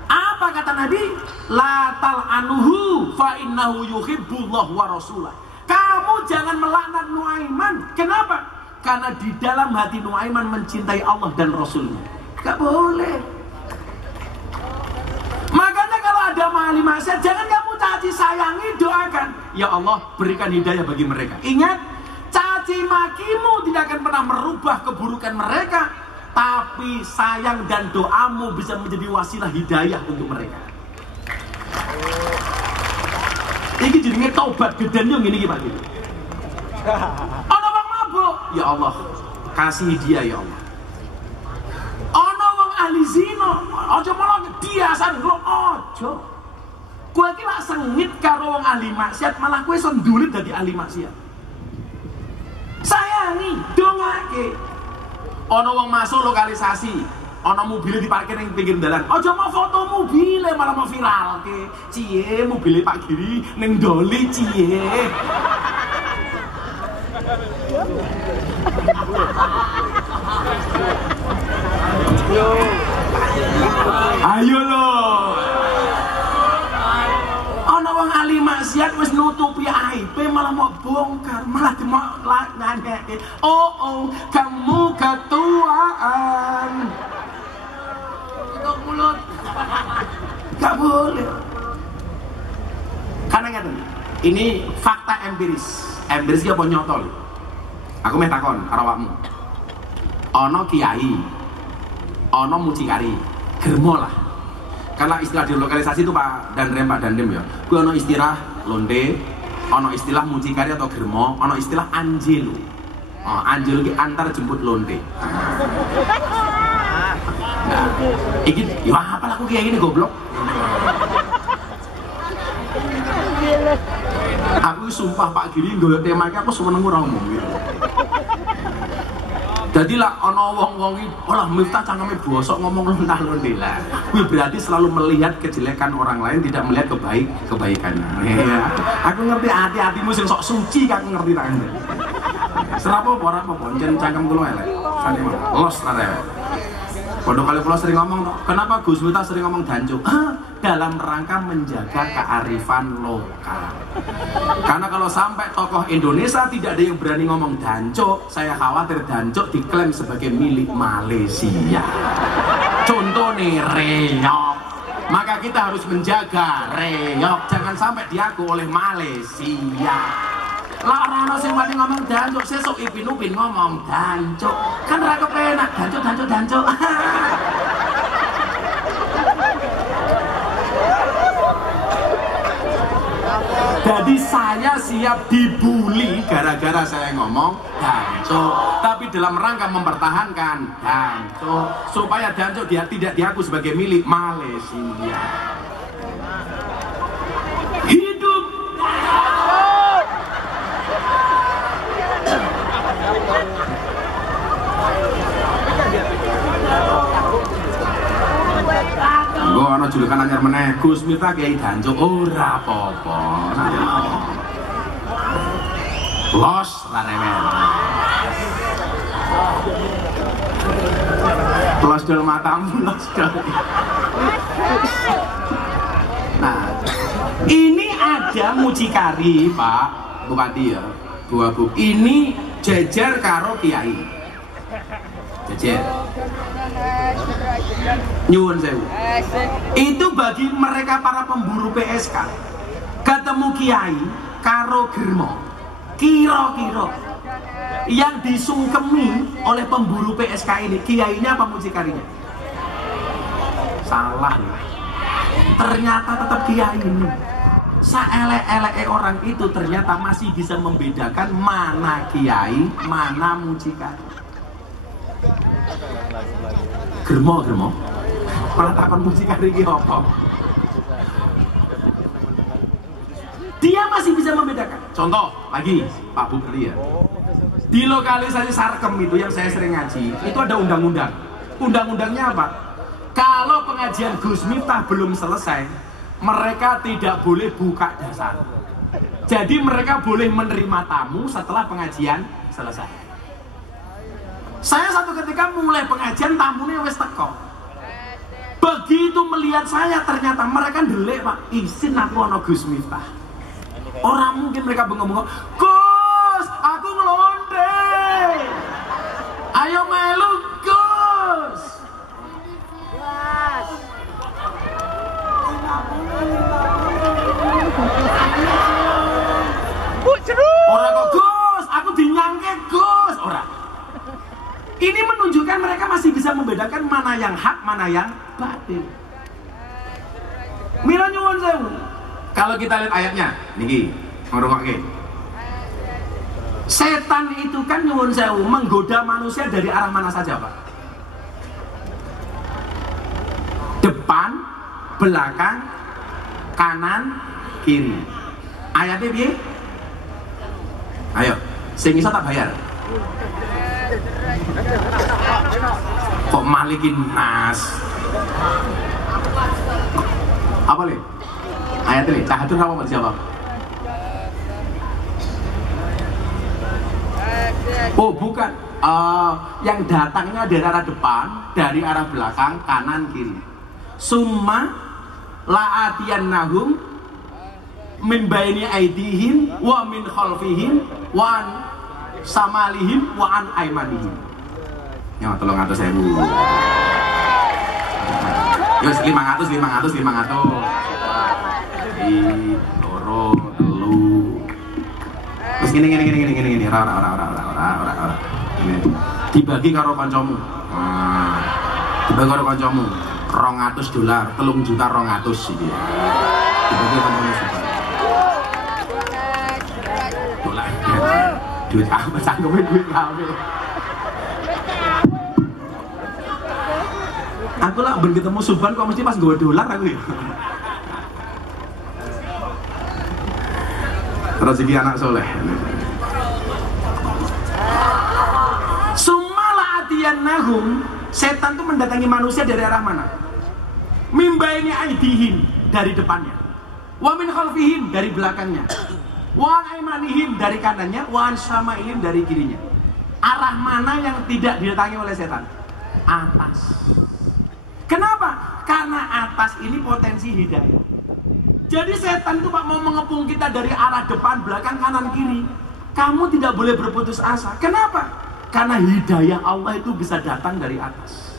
Apa kata Nabi? La tal'anuhu fa innahu yuhibbullah wa rasulah. Kamu jangan melaknat Nuaiman. Kenapa? Karena di dalam hati Nuaiman mencintai Allah dan Rasulnya. Gak boleh. maksiat jangan kamu caci, sayangi, doakan. Ya Allah, berikan hidayah bagi mereka. Ingat, caci makimu tidak akan pernah merubah keburukan mereka, tapi sayang dan doamu bisa menjadi wasilah hidayah untuk mereka. Ini jadinya taubat geden yang ini Pak. Ono wong mabuk, ya Allah, kasih dia ya Allah. Ono wong ahli zina, aja malah diasan kok aja. Kowe iki lak sengit karo wong ahli maksiat, malah kowe iso ndulit dadi ahli maksiat. Sayangi, dongake. Ono wong masuk lokalisasi, ono mobil diparkir ning pinggir dalan. Aja mau foto mobil malah mau viral ke. Cie mobil Pak Giri ning doli cie. Ayo lo. Ono wong ahli maksiat wis nutupi aibe malah mau bongkar, malah mau ngane. Oh, kamu ketuaan. Tutup mulut. Gak boleh. Karena ngeten, ini fakta empiris. Empiris ki apa nyotol? Aku meh takon karo awakmu. Ono kiai, ono mucikari, germo lah. Karena istilah di lokalisasi itu Pak Dandrem ya. Kuwi ono istilah londe, ono istilah mucikari atau germo, ono istilah anjelu. Oh, anjelu ki antar jemput londe. Nah, iki yo apa aku kiai ini goblok. Aku sumpah Pak Giri nggoyo temake aku seneng ora ngomong gitu. Jadi lah ono wong-wong iki, olah Miftah cangkeme bosok ngomong lontah-lonte lah. Kuwi berarti selalu melihat kejelekan orang lain, tidak melihat kebaikannya. Ya. Aku ngerti hati-hatimu sing sok suci kan ngerti ta. Serapa ora apa-apa, jen cangkem kula elek. Sane mah los ta. Pondok kali kula sering ngomong, kenapa Gus Miftah sering ngomong danco? Dalam rangka menjaga kearifan lokal. Karena kalau sampai tokoh Indonesia tidak ada yang berani ngomong danco, saya khawatir danco diklaim sebagai milik Malaysia. Contoh nih reok. Maka kita harus menjaga reok, jangan sampai diaku oleh Malaysia. Lah orang sing wani ngomong danco, sesuk Ipin Upin ngomong danco. Kan ra kepenak danco. Jadi saya siap dibully gara-gara saya ngomong danco, tapi dalam rangka mempertahankan danco supaya danco dia tidak diaku sebagai milik Malaysia. Hidup gue ana julukan anyar meneh, Gus Miftah Kiai Danco ora apa-apa. Los lah remen. Los dol matamu, los dol. Nah, ini ada mucikari Pak Bupati ya, Bu. Ini jejer karo Kiai. Jejer. Nyuwun sewu. Itu bagi mereka para pemburu PSK. Ketemu Kiai karo germo. Kira-kira yang disungkemi oleh pemburu PSK ini, kiainya apa mucikarinya? Salah nih. Ternyata tetap kiai ini. Saelek-eleke orang itu ternyata masih bisa membedakan mana kiai, mana mucikari. Germo. Malah takon mucikari iki apa? Dia masih bisa membedakan. Contoh lagi, Pak Bukri ya. Di lokalisasi Sarkem itu yang saya sering ngaji, itu ada undang-undang. Undang-undangnya apa? Kalau pengajian Gus Miftah belum selesai, mereka tidak boleh buka dasar. Jadi mereka boleh menerima tamu setelah pengajian selesai. Saya satu ketika mulai pengajian, tamunya wis teko. Begitu melihat saya, ternyata mereka ndelik Pak, izin aku ana Gus Miftah. Orang mungkin mereka bengong-bengong, Gus, aku ngelonde. Ayo melu Gus. bisa membedakan mana yang hak, mana yang batil. Mila nyuwun sewu. Kalau kita lihat ayatnya, niki, ngrungokke. Setan itu kan nyuwun sewu menggoda manusia dari arah mana saja, Pak? Depan, belakang, kanan, kiri. Ayatnya piye? Ayo, sing iso tak bayar. Kok malikin nas? Apa le? Ayatnya le, cahatur apa jawab? Oh bukan, yang datangnya dari arah depan, dari arah belakang, kanan, kiri. Summa la'atiyannahum min baini aidihim wa min khalfihim wa an samalihim wa an aimanihim. Ya, tolong atus saya bu. Yos 500. Loro, telu. Terus gini. Ora. Dibagi karo kancamu. Dibagi karo kancamu. $200, $3.200.000 iki. Dibagi kancamu suka. Dolar. Duit apa sanggup duit kabeh. Aku lah ben ketemu Subhan kok mesti pas nggawa dolar aku ya. Rezeki anak soleh. Sumala atiyannahum, setan itu mendatangi manusia dari arah mana? Mimbaini aidihim, dari depannya. Wa min khalfihim, dari belakangnya. Wa aimanihim, dari kanannya. Wa samaihim, dari kirinya. Arah mana yang tidak didatangi oleh setan? Atas. Kenapa? Karena atas ini potensi hidayah. Jadi setan itu Pak mau mengepung kita dari arah depan, belakang, kanan, kiri. Kamu tidak boleh berputus asa. Kenapa? Karena hidayah Allah itu bisa datang dari atas.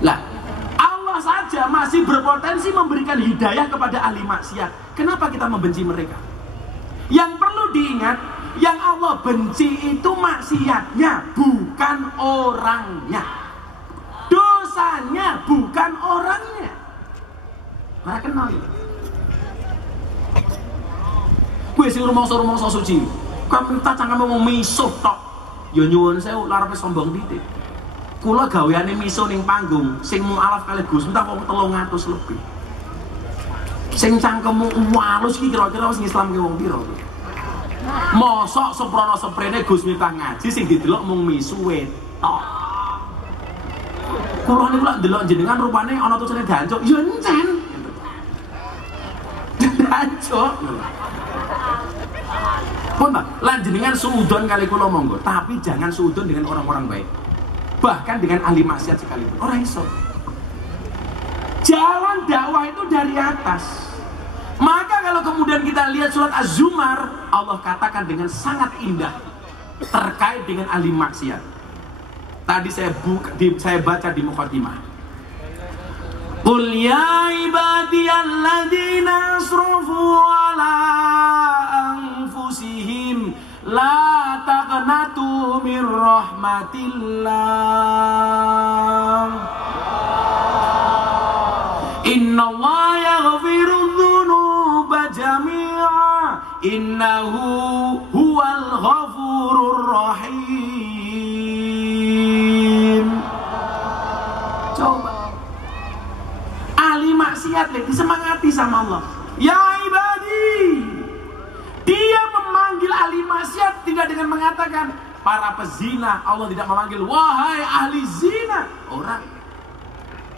Lah, Allah saja masih berpotensi memberikan hidayah kepada ahli maksiat. Kenapa kita membenci mereka? Yang perlu diingat, yang Allah benci itu maksiatnya, bukan orangnya. Dosanya, bukan orangnya. Mara kenal ya. Gue sing rumangsa suci. Kamu minta cangkeme mau misuh tok. Ya nyuwun sewu larepe sombong titik. Kula gaweane miso ning panggung sing mualaf kali Gus entah wong 300 lebih. Sing cangkemmu walus iki kira-kira wis ngislamke wong pira? Mosok seprono seprene Gus Miftah ngaji sing didelok mung misu wetok. Kula niku lak ndelok jenengan rupane ana tulisane dancuk, ya encen. Dancuk. Pun lan jenengan suudon kali kula monggo, tapi jangan suudon dengan orang-orang baik. Bahkan dengan ahli maksiat sekalipun. Ora iso. Jalan dakwah itu dari atas. Maka kalau kemudian kita lihat surat Az-Zumar, Allah katakan dengan sangat indah terkait dengan ahli maksiat. Tadi saya baca di muqaddimah. Qul ya ibadiyalladzina asrafu ala anfusihim la taqnatu min rahmatillah. Innallaha yaghfiru dzunuba jami'a innahu huwal ghafurur rahim. Coba ahli maksiat disemangati sama Allah. Ya ibadi, dia memanggil ahli maksiat tidak dengan mengatakan para pezina. Allah tidak memanggil wahai ahli zina. Orang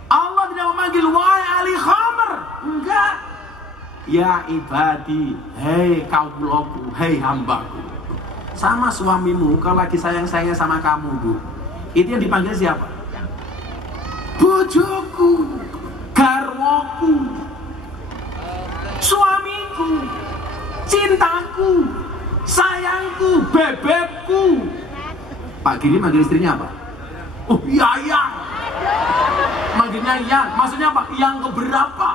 Allah tidak memanggil wahai ahli khamr. Enggak. Ya ibadi, hei kaumku, hei hambaku. Sama suamimu kalau lagi sayang-sayangnya sama kamu, Bu. Itu yang dipanggil siapa? Bojoku, garwoku, suamiku, cintaku, sayangku, bebekku. Pak Giri manggil istrinya apa? Oh iya iya. Manggilnya iya, maksudnya apa? Yang keberapa?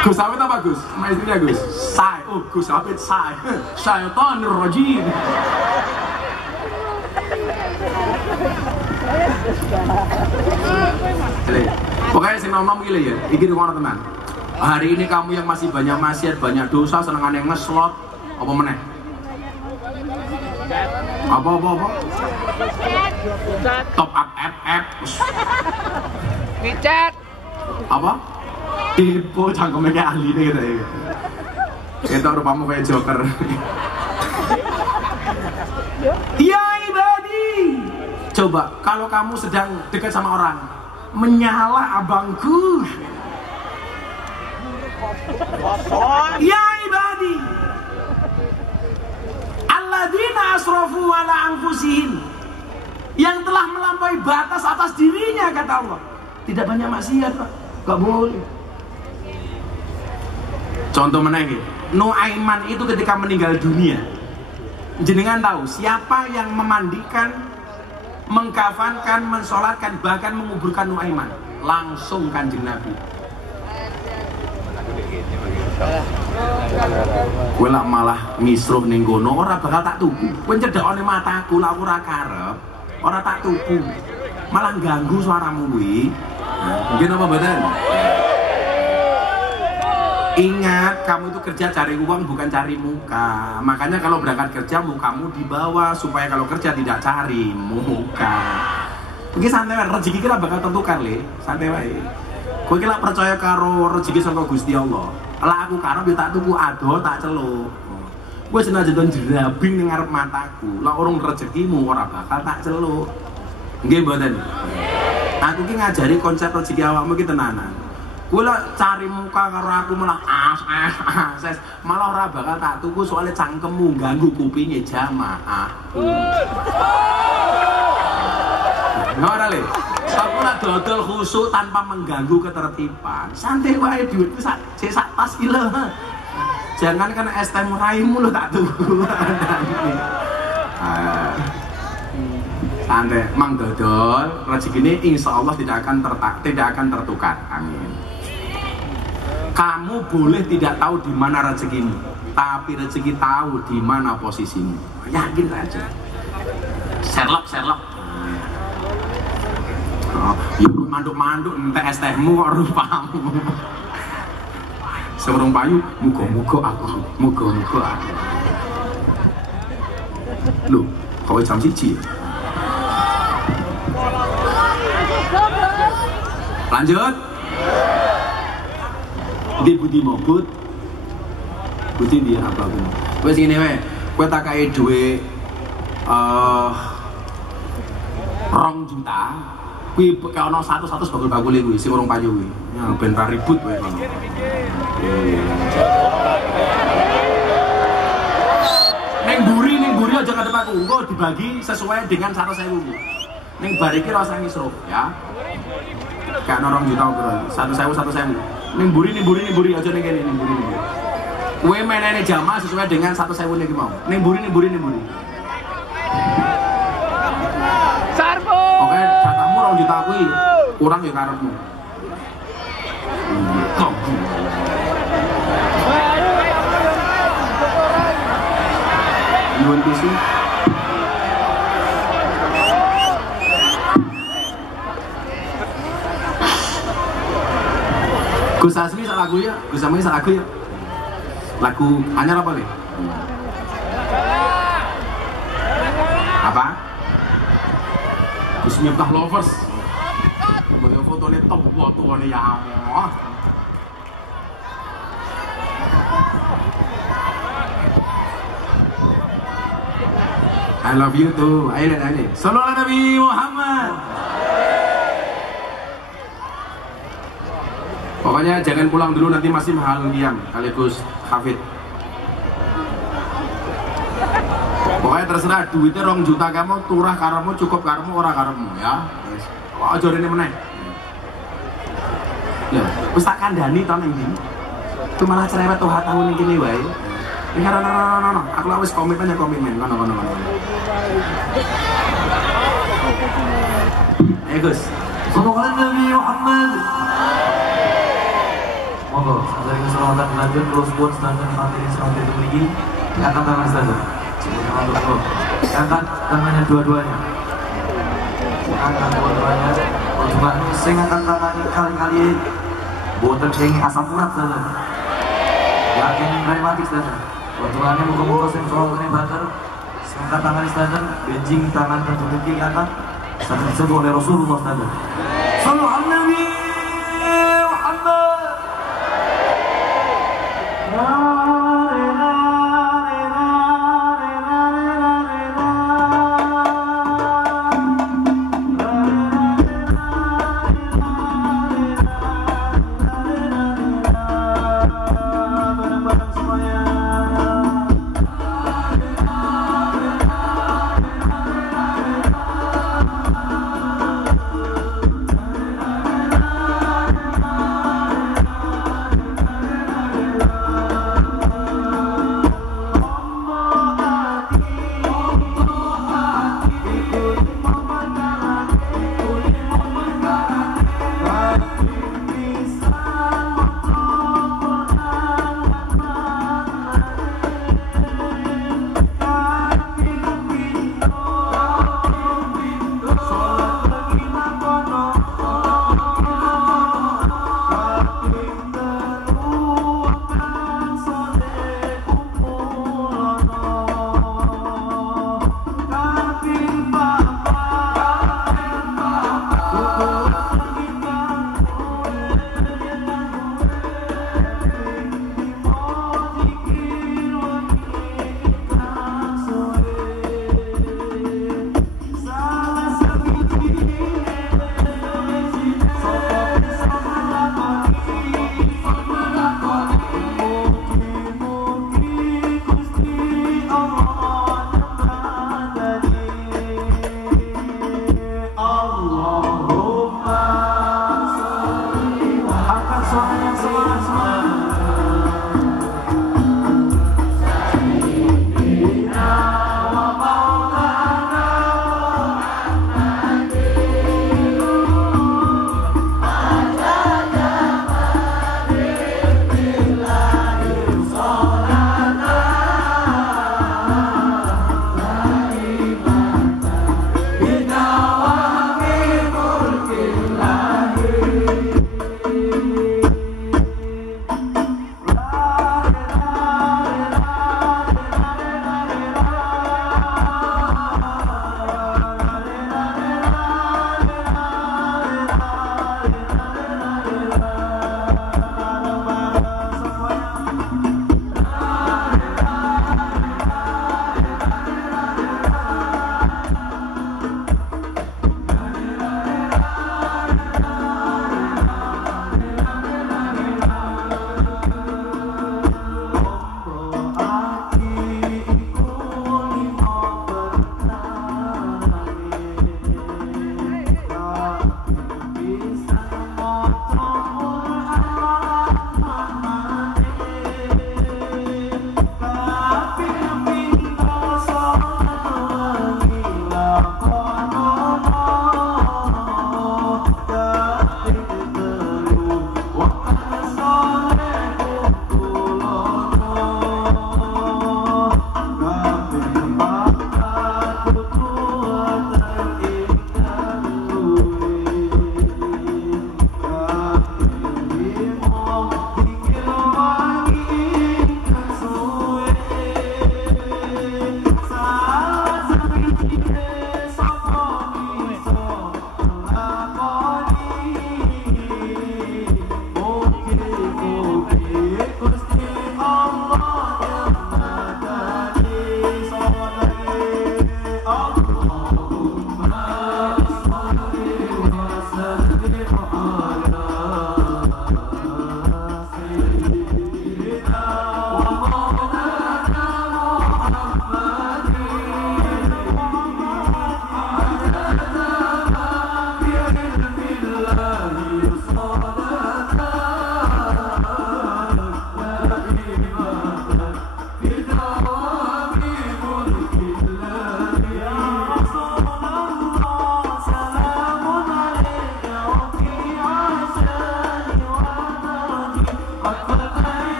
Gus Hafid apa Gus? Sama istrinya Gus? Say, oh Gus Hafid say. Syaitanir rajim. Pokoknya sing nom-nom gile ya, iki ngono teman. Hari ini kamu yang masih banyak maksiat, banyak dosa, senengan yang ngeslot, apa meneh? Apa? Top up app. Ngechat. Apa? Tipu cangkeme kayak ahli nih gitu ya. Itu rupamu kayak Joker. Ya ibadi. Coba kalau kamu sedang dekat sama orang, menyala abangku. Ya ibadi. Alladzina asrafu ala anfusihim. Yang telah melampaui batas atas dirinya, kata Allah. Tidak banyak maksiat, Pak. Gak boleh. Contoh meneh, Nuaiman itu ketika meninggal dunia, jenengan tahu siapa yang memandikan, mengkafankan, mensolatkan, bahkan menguburkan Nuaiman? Langsung Kanjeng Nabi. Kowe lak malah misruh ning kono ora bakal tak tuku. Kowe cedhakane mataku lak ora karep, ora tak tuku. Malah ganggu suaramu kuwi. Mungkin apa badan? Ingat, kamu itu kerja cari uang bukan cari muka. Makanya kalau berangkat kerja mukamu dibawa supaya kalau kerja tidak cari muka. Iki santai wae, rezeki kira bakal tentukan le, santai wae. Kowe iki lak percaya karo rezeki saka Gusti Allah. Lah aku karep yo tak tuku ado tak celuk. Kowe senajan jerabing ning ngarep mataku, lah urung rezekimu ora bakal tak celuk. Nggih mboten. Aku ki ngajari konsep rezeki awakmu ki tenanan. Kowe lek cari muka karo aku malah malah ora bakal tak tuku soalnya cangkemmu ganggu kupinge jamaah. Ora le. Aku lek dodol khusuk tanpa mengganggu ketertiban. Santai wae duitku sak tas iki lho. Jangan kan es teh muraimu lho tak tuku. Santai, mang dodol rezeki ini insya Allah tidak akan tertukar. Amin. Kamu boleh tidak tahu di mana rezekimu, tapi rezeki tahu di mana posisimu. Yakin aja. Sherlock. Oh, ibu manduk-manduk entek es tehmu kok rupamu. Seorang payu, muga-muga aku. Loh, kok jam 1? Lanjut. Di budi mobut. Budi dia apa pun. Wes ngene wae. Kowe tak kae duwe 2 juta. Kuwi ono 100 bakul-bakule kuwi sing urung payu kuwi. Ya ben ra ribut wae kono. Ning mburi aja ngadep aku. Engko dibagi sesuai dengan 100.000 kuwi. Ning bar iki rasa ngisruh ya. Gak ono 2 juta kira. 1.000. Ning mburi aja ning kene ning mburi. Kowe menene jamaah sesuai dengan 1.000 iki mau. Ning mburi. Sarpo. Oke, jatahmu 2 juta kuwi kurang ya karepmu. Nyuwun tisu. Gus Asmi sak lagu ya, Gus Asmi sak lagu ya. Lagu anyar apa nih? Apa? Gus Miftah Lovers. Bayang fotonya top fotonya ya Allah. I love you too. Ayo. Sallallahu Nabi Muhammad. Pokoknya jangan pulang dulu, nanti masih mahal diam kali Gus Hafid. Pokoknya terserah, duitnya 2 juta kamu turah karemu, cukup karemu, ora karemu ya. Kok aja rene meneh. Ya, wis tak kandhani to ning ndi. Itu malah cerewet tuh tahun iki wae. Ini no. Aku lah wis komitmen kono. Gus. Sallallahu Nabi Muhammad. Monggo, dari keselamatan lanjut terus pun standar materi seperti itu lagi. Angkat tangan standar. Angkat tangannya dua-duanya. Angkat dua-duanya. Cuma sing angkat tangannya kali-kali. Boten sing asam urat saja. Yakin rematik saja. Tujuannya muka-muka sing soalnya bakar. Angkat tangan standar. Benjing tangan tertutup kiri angkat. Satu disebut oleh Rasulullah standar. Sallallahu alaihi Muhammad.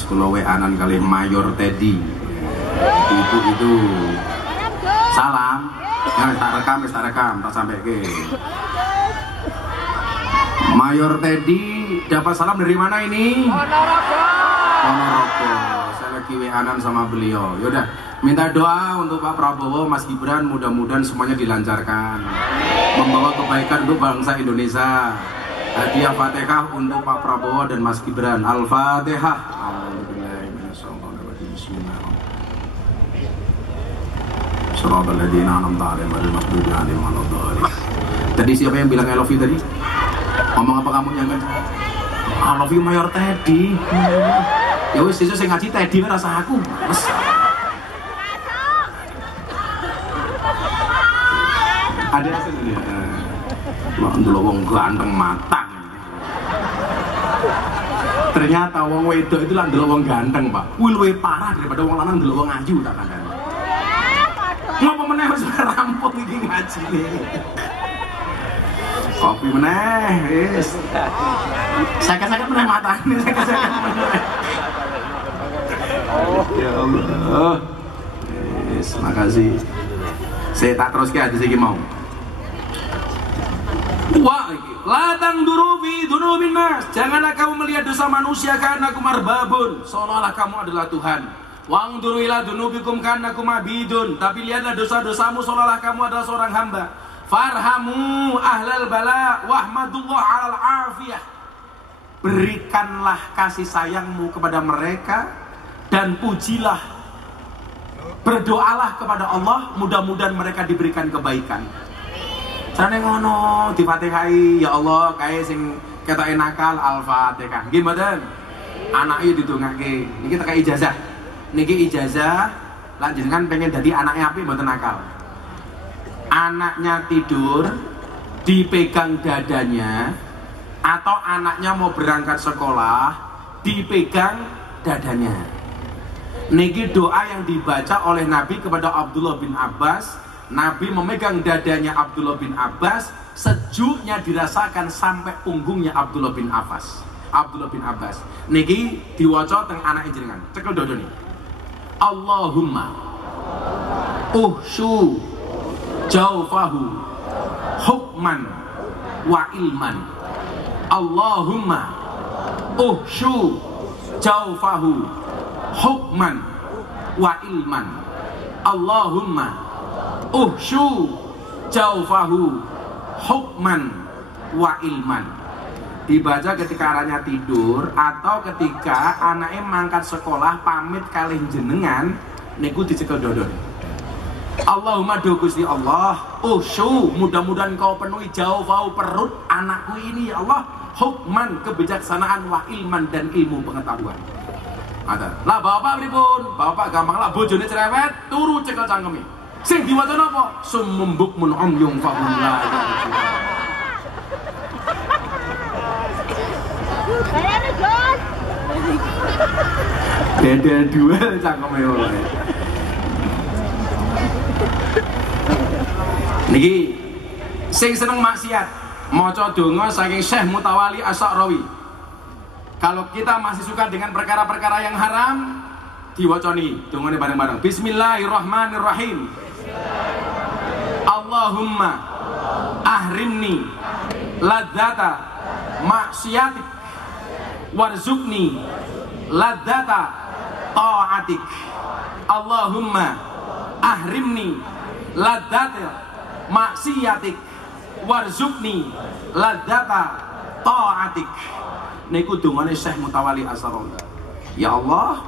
pas kula weanan kali Mayor Teddy. Itu salam. Ya tak rekam, tak sampai ke. Mayor Teddy dapat salam dari mana ini? Ponorogo. Saya lagi weanan sama beliau. Yaudah, minta doa untuk Pak Prabowo, Mas Gibran, mudah-mudahan semuanya dilancarkan. Membawa kebaikan untuk bangsa Indonesia. Hadiah Fatihah untuk Pak Prabowo dan Mas Gibran. Al-Fatihah. Tadi siapa yang bilang I love you tadi? Ngomong apa kamu yang kan? I love you Mayor Teddy. Ya wis sesuk sing ngaji Teddy rasa aku. Wes. Ada asal dia. Lah ndelok wong ganteng matang. Ternyata wong wedok itu lah ndelok wong ganteng, Pak. Kuwi luwih parah daripada wong lanang ndelok wong ayu tak kandhani. Ngapa meneh wis rampung iki ngajine. Kopi meneh, wis. Sakit-sakit meneh matane, sakit-sakit meneh. Ya Allah. Wis, makasih. Saya tak terus ke hadis iki mau. Wah, latang durubi durubin mas. Janganlah kamu melihat dosa manusia karena aku marbabun. Seolah-olah kamu adalah Tuhan. Wang duru ila dunubikum karena aku mabidun. Tapi lihatlah dosa-dosamu seolah-olah kamu adalah seorang hamba. Farhamu ahlal bala wahmadullah alal afiyah. Berikanlah kasih sayangmu kepada mereka dan pujilah, berdoalah kepada Allah, mudah-mudahan mereka diberikan kebaikan. Carane ngono difatihai, ya Allah kae sing ketoke nakal al-Fatihah. Nggih mboten? Anake didongake. Niki teka ijazah. Niki ijazah lan jenengan pengen dadi anake apik mboten nakal. Anaknya tidur dipegang dadanya, atau anaknya mau berangkat sekolah dipegang dadanya. Niki doa yang dibaca oleh Nabi kepada Abdullah bin Abbas. Nabi memegang dadanya Abdullah bin Abbas, sejuknya dirasakan sampai punggungnya Abdullah bin Abbas. Niki diwaca teng anake jenengan. Cekel dodone. Allahumma uhshu jawfahu hukman wa ilman. Allahumma uhshu jawfahu hukman wa ilman. Allahumma uhshu jawfahu hukman wa ilman. Dibaca ketika anaknya tidur atau ketika anaknya mangkat sekolah pamit kalih jenengan niku dicekel dodon. Allahumma do Gusti Allah, uhshu, mudah-mudahan kau penuhi jawfahu perut anakku ini ya Allah, hukman kebijaksanaan wa ilman dan ilmu pengetahuan. Ada. Lah bapak pripun? Bapak gampang lah bojone cerewet turu cekel cangkeme. Sing diwaca napa? Summum bukmun umyum fahum la ya'lamun. Beda dua cangkeme oleh. Niki sing seneng maksiat maca donga saking Syekh Mutawali Asy'arawi. Kalau kita masih suka dengan perkara-perkara yang haram, diwaca niki dongane bareng-bareng. Bismillahirrahmanirrahim. Allahumma ahrimni ladzata maksiatik warzuqni ladzata ta'atik. Allahumma ahrimni ladzata maksiatik warzuqni ladzata ta'atik. Niku dongane Syekh Mutawali Asy'arawi. Ya Allah,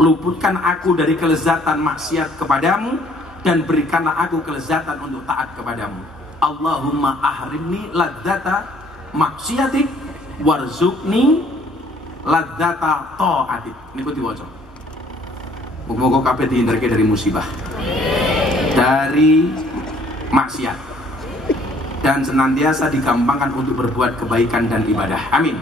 luputkan aku dari kelezatan maksiat kepadamu dan berikanlah aku kelezatan untuk taat kepadamu. Allahumma ahrimni ladzata maksiatik warzuqni ladzata ta'atik. Niku diwaca. Muga-muga kabeh dihindarke dari musibah, dari maksiat, dan senantiasa digampangkan untuk berbuat kebaikan dan ibadah. Amin.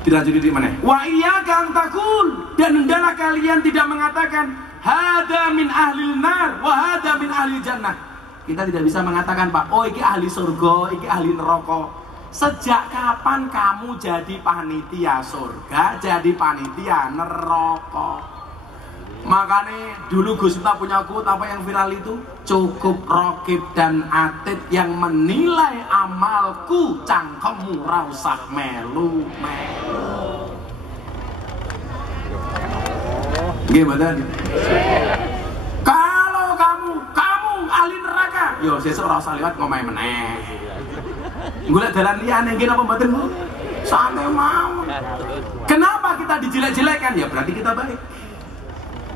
Dilanjut di mana? Wa iyyaka taqul, dan hendaklah kalian tidak mengatakan hada min ahlil nar wa hada min ahlil jannah. Kita tidak bisa mengatakan Pak, oh iki ahli surga, iki ahli neraka. Sejak kapan kamu jadi panitia surga, jadi panitia neraka? Makanya dulu Gus Miftah punya quote apa yang viral itu? Cukup Rokib dan Atid yang menilai amalku, cangkemmu ra usah melu-melu. Nggih mboten? Kalau kamu ahli neraka, yo sesuk ora usah liwat ngomahe meneh. Golek dalan liyane nggih napa mboten? Santai mawon. Kenapa kita dijelek-jelekan? Ya berarti kita baik.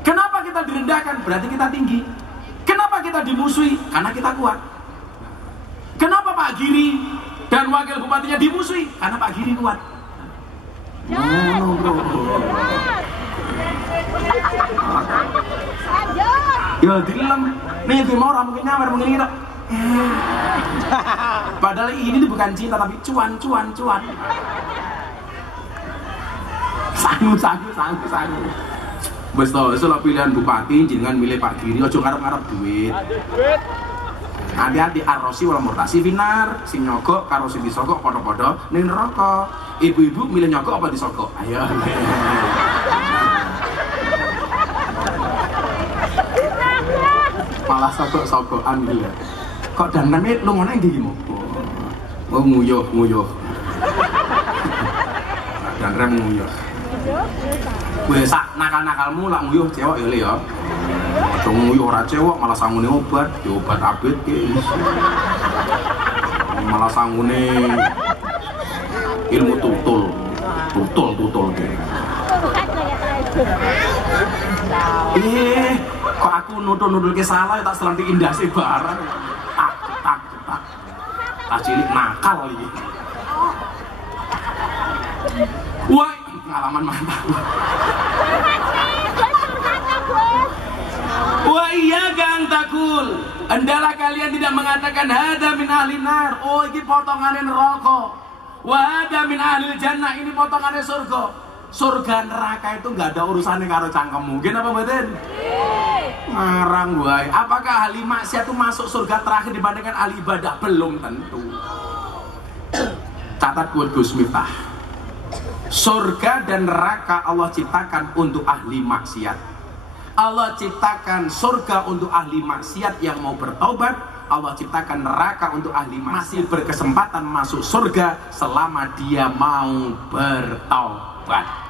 Kenapa kita direndahkan? Berarti kita tinggi. Kenapa kita dimusuhi? Karena kita kuat. Kenapa Pak Giri dan wakil bupatinya dimusuhi? Karena Pak Giri kuat. Bro. Ya dilem. Nih gue mau orang mungkin nyamar mungkin gitu. Padahal ini bukan cinta tapi cuan. Sangu. Wes to, iso pilihan bupati jenengan milih Pak Giri aja ngarep-ngarep duit. Hati-hati arrosi wala murtasi finar, sing nyogok karo sing disogok padha-padha ning neraka. Ibu-ibu milih nyogok apa disogok? Ayo. Malah sogok-sogokan iki ya. Kok danane lungone ndi mo? Oh nguyuh. Dan rem nguyuh. Kowe sak nakal-nakalmu lak nguyuh cewek ya le ya. Aja nguyuh ora cewek malah sangune obat, ya obat abet ki. Malah sangune ilmu tutul ki. Kok aku nutul-nutul ke salah tak selantik indah sih barang. Tak cilik nakal iki. Wah, pengalaman mantap. Wah iya gang takul. Hendalah kalian tidak mengatakan hada min ahli nar. Oh ini potongannya neraka. Wa hada min ahli jannah. Ini potongannya surga. Surga neraka itu nggak ada urusannya karo cangkemmu. Mungkin apa betul? Ngarang wae. Apakah ahli maksiat itu masuk surga terakhir dibandingkan ahli ibadah? Belum tentu. Catat buat Gus Miftah. Surga dan neraka Allah ciptakan untuk ahli maksiat. Allah ciptakan surga untuk ahli maksiat yang mau bertaubat. Allah ciptakan neraka untuk ahli maksiat masih berkesempatan masuk surga selama dia mau bertaubat.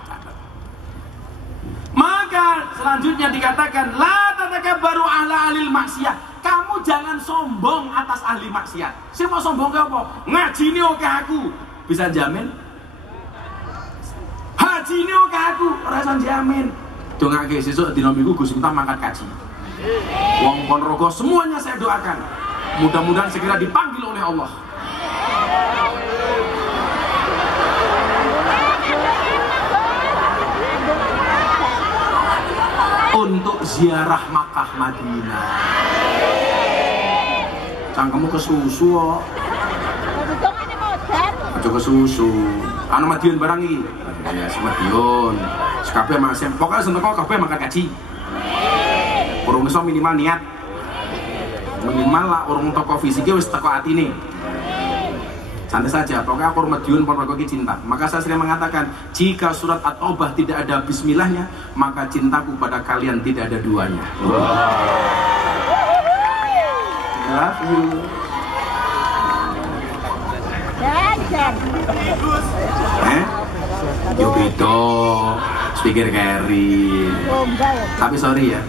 Maka selanjutnya dikatakan la tatakabbaru ala ahli maksiat. Kamu jangan sombong atas ahli maksiat. Saya mau sombong ke apa? Ngaji ini oke aku. Bisa jamin? Haji ini oke aku. Rasa jamin. Dongake sesuk dina minggu Gus Miftah mangkat kaji. Wong Ponorogo semuanya saya doakan. Mudah-mudahan segera dipanggil oleh Allah. Untuk ziarah Makkah Madinah. Cangkemmu kesusu kok. Aja kesusu. Anu Madiun barang iki. Ya, Madiun. Kabeh masih pokoknya seneng kok kabeh makan kaji. Urung iso minimal niat. Minimal lah urung toko fisiknya wis teko atine. Santai saja, pokoknya aku Madiun Ponorogo cinta. Maka saya sering mengatakan, jika surat At-Taubah tidak ada bismillahnya, maka cintaku pada kalian tidak ada duanya. Love you. Yo beda, speaker carry. Tapi sorry ya,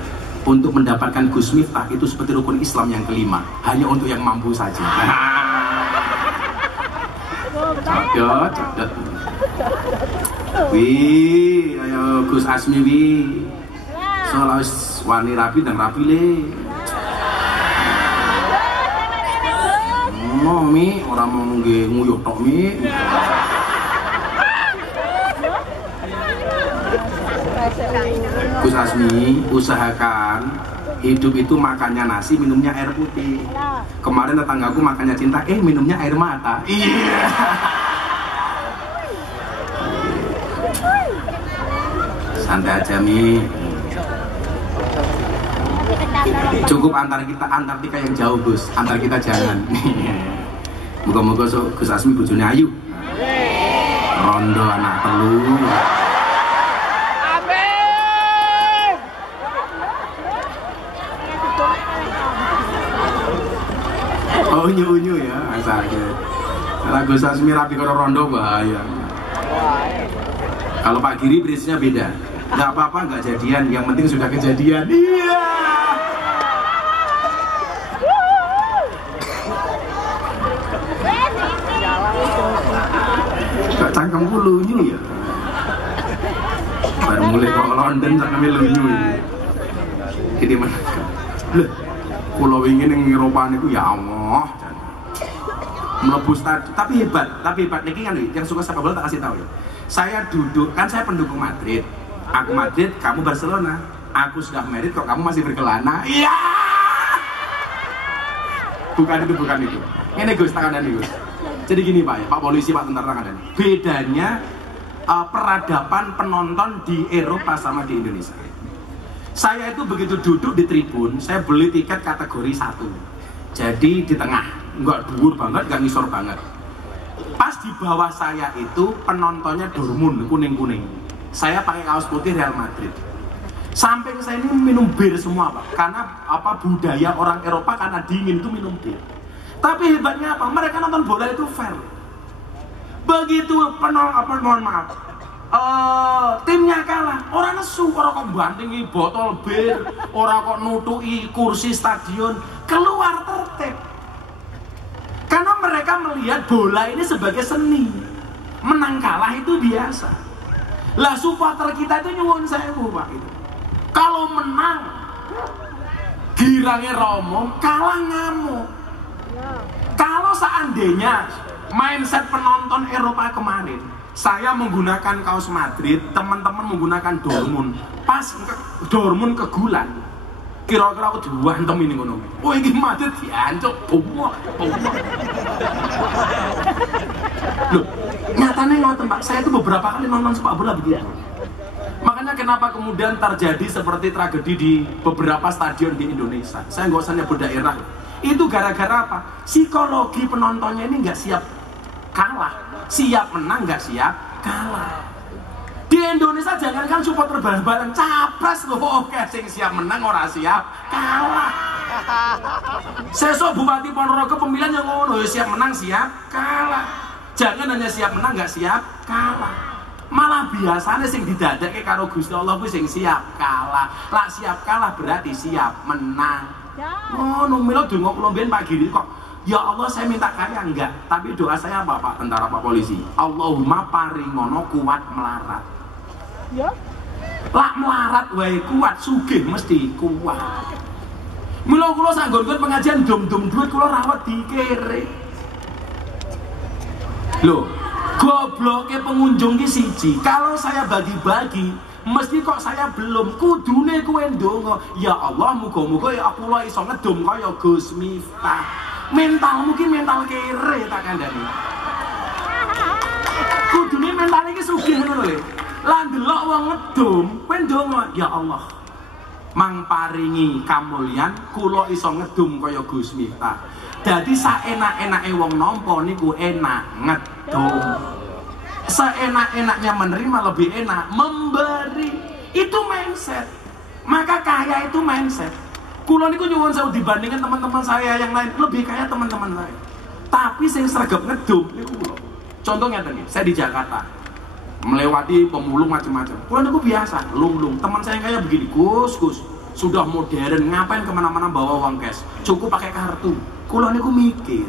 untuk mendapatkan Gus Miftah itu seperti rukun Islam yang kelima, hanya untuk yang mampu saja. Codot. Wih, ayo Gus Asmi wih. Soalnya wani rapi dan rapi le. Mi, orang mau nguyuh tok mi. Gus Asmi, usahakan hidup itu makannya nasi, minumnya air putih. Kemarin tetanggaku makannya cinta, minumnya air mata. Iya. Santai aja mi. Cukup antar kita, Antartika yang jauh Gus, antar kita jangan. Muga-muga Gus Asmi bojone ayu. Rondo anak telu. Amin. Oh unyu-unyu ya, asalnya. Kalau Gus Asmi rapi karo rondo bahaya. Kalau Pak Giri prinsipnya beda. Nggak apa-apa, nggak jadian. Yang penting sudah kejadian. Iya. Gak cangkemku lunyu ya. Baru mulai kok London cangkemnya lunyu ini. Ini mana? Loh, pulau ini yang Eropa itu ya Allah. Melebus tapi hebat. Niki kan yang suka sepak bola tak kasih tahu ya. Saya duduk, kan saya pendukung Madrid. Aku Madrid, kamu Barcelona. Aku sudah merit kok kamu masih berkelana. Iya. Bukan itu. Ini Gus, tangan dan Gus. Jadi gini Pak ya, Pak Polisi, Pak Tentara tangan dan. Bedanya peradaban penonton di Eropa sama di Indonesia. Saya itu begitu duduk di tribun, saya beli tiket kategori 1. Jadi di tengah, nggak dhuwur banget, nggak ngisor banget. Pas di bawah saya itu penontonnya Dortmund, kuning-kuning. Saya pakai kaos putih Real Madrid. Samping saya ini minum bir semua Pak, karena budaya orang Eropa karena dingin itu minum bir. Tapi hebatnya apa? Mereka nonton bola itu fair. Begitu mohon maaf, timnya kalah, orang nesu, orang kok bantingi botol bir, orang kok nutuki kursi stadion, keluar tertib. Karena mereka melihat bola ini sebagai seni. Menang kalah itu biasa. Lah supporter kita itu nyuwun sewu Pak itu. Kalau menang girangnya romo, kalah ngamuk. Kalau seandainya mindset penonton Eropa kemarin, saya menggunakan kaos Madrid, teman-teman menggunakan Dortmund, pas Dortmund kegulan, kira-kira aku diwantem ini ngono. Oh ini Madrid diancuk, bomo. Loh, nyatanya ngoten Pak, saya itu beberapa kali nonton sepak bola begitu. Makanya kenapa kemudian terjadi seperti tragedi di beberapa stadion di Indonesia. Saya nggak usah nyebut daerah. Itu gara-gara apa? Psikologi penontonnya ini nggak siap kalah, siap menang nggak siap kalah. Di Indonesia jangankan supporter bal-balan, capres loh, oke, sing siap menang orang siap kalah. Sesok Bupati Ponorogo pemilihan yang ngono, siap menang siap kalah. Jangan hanya siap menang nggak siap kalah. Malah biasanya sing didadake karo Gusti Allah kuwi sing siap kalah. Lah siap kalah berarti siap menang. Oh, milo donga kula mbiyen Pak Giri kok. Ya Allah saya minta kaya enggak, tapi doa saya apa Pak Tentara Pak Polisi? Allahumma paringono kuat melarat. Ya. Lah melarat wae kuat, sugih mesti kuat. Milo kula sanggon pengajian dom-dom duit kula rawat dikere. Loh, gobloknya pengunjung ki siji. Kalau saya bagi-bagi, mesti kok saya belum kudune kowe ndonga. Ya Allah, muga-muga ya aku lho iso ngedom kaya Gus Miftah. Mentalmu ki mental kere tak kandhani. Kudune mental iki sugih ngono lho. Lah ndelok wong ngedom, kowe ndonga, ya Allah. Mang paringi kamulyan kula iso ngedom kaya Gus Miftah. Dadi saenak-enake wong nampa niku enak ngedom. Seenak-enaknya menerima lebih enak memberi. Itu mindset. Maka kaya itu mindset. Kula niku nyuwun sewu dibandingkan teman-teman saya yang lain lebih kaya teman-teman saya. Tapi sing sregep ngedom niku kula. Contohnya tadi, saya di Jakarta melewati pemulung macam-macam. Kula niku biasa, lung-lung. Teman saya kaya begini, Gus, sudah modern, ngapain kemana-mana bawa uang cash? Cukup pakai kartu. Kula niku mikir,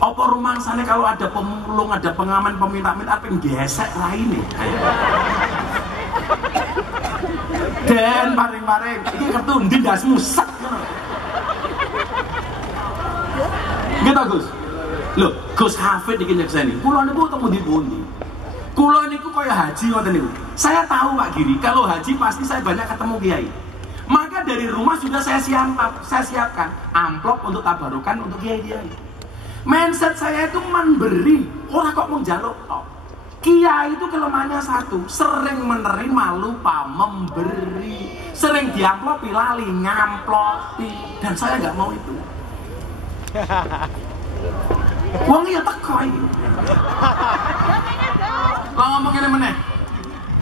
apa rumangsane kalau ada pemulung, ada pengamen, peminta-minta apa yang gesek lainnya? Dan paring-paring, ini kartu ndasmu sak. Gitu Gus. Loh, Gus Hafid iki nyekseni. Kula niku ketemu di pundi? Kula niku kaya haji ngoten niku. Saya tahu Pak Giri, kalau haji pasti saya banyak ketemu kiai. Maka dari rumah sudah saya siapkan amplop untuk tabarukan untuk kiai-kiai. Mindset saya itu memberi, orang kok mau njaluk tok. Kiai itu kelemahannya satu, sering menerima lupa memberi, sering diamplopi lali ngamplopi, dan saya nggak mau itu. Wong ya teko iki. Lah ngomong ngene meneh.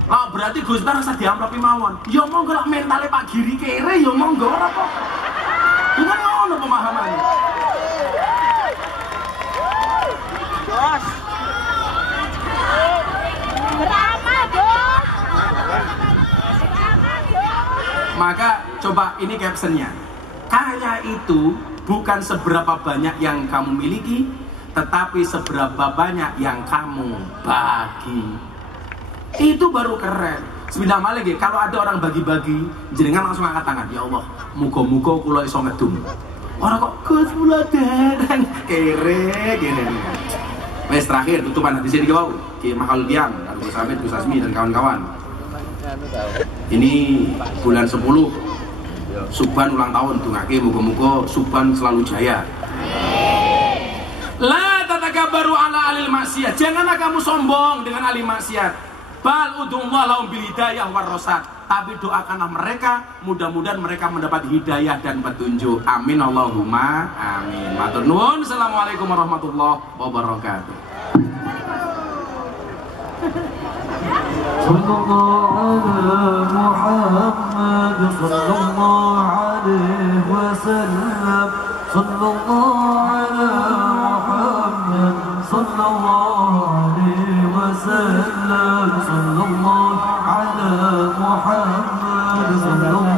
Lah berarti Gus Tar rasa diamplopi mawon. Ya monggo lak mentale Pak Giri kere ya monggo ora apa. Bukan ngono pemahamannya. Jos. Maka coba ini captionnya. Kaya itu bukan seberapa banyak yang kamu miliki, tetapi seberapa banyak yang kamu bagi. Itu baru keren. Sebenarnya malah kalau ada orang bagi-bagi, jenengan langsung angkat tangan. Ya Allah, muga-muga kula iso ngedum. Orang kok Gus kula dereng kere gini. Wes terakhir tutupan di sini kau, Ki Mahal Diam, Gus Hamid, Gus Asmi dan kawan-kawan. Ini bulan 10 Subhan ulang tahun, dungake muga-muga Subhan selalu jaya. La tatakabaru ala alil maksiat. Janganlah kamu sombong dengan ahli maksiat. Bal udullah lahum bil hidayah war rasad. Tapi doakanlah mereka, mudah-mudahan mereka mendapat hidayah dan petunjuk. Amin Allahumma amin. Matur nuwun. Assalamualaikum warahmatullahi wabarakatuh. Sallallahu ala Muhammad sallallahu alaihi wasallam. Sallallahu ala Muhammad sallallahu alaihi wasallam. Sallallahu ala Muhammad sallallahu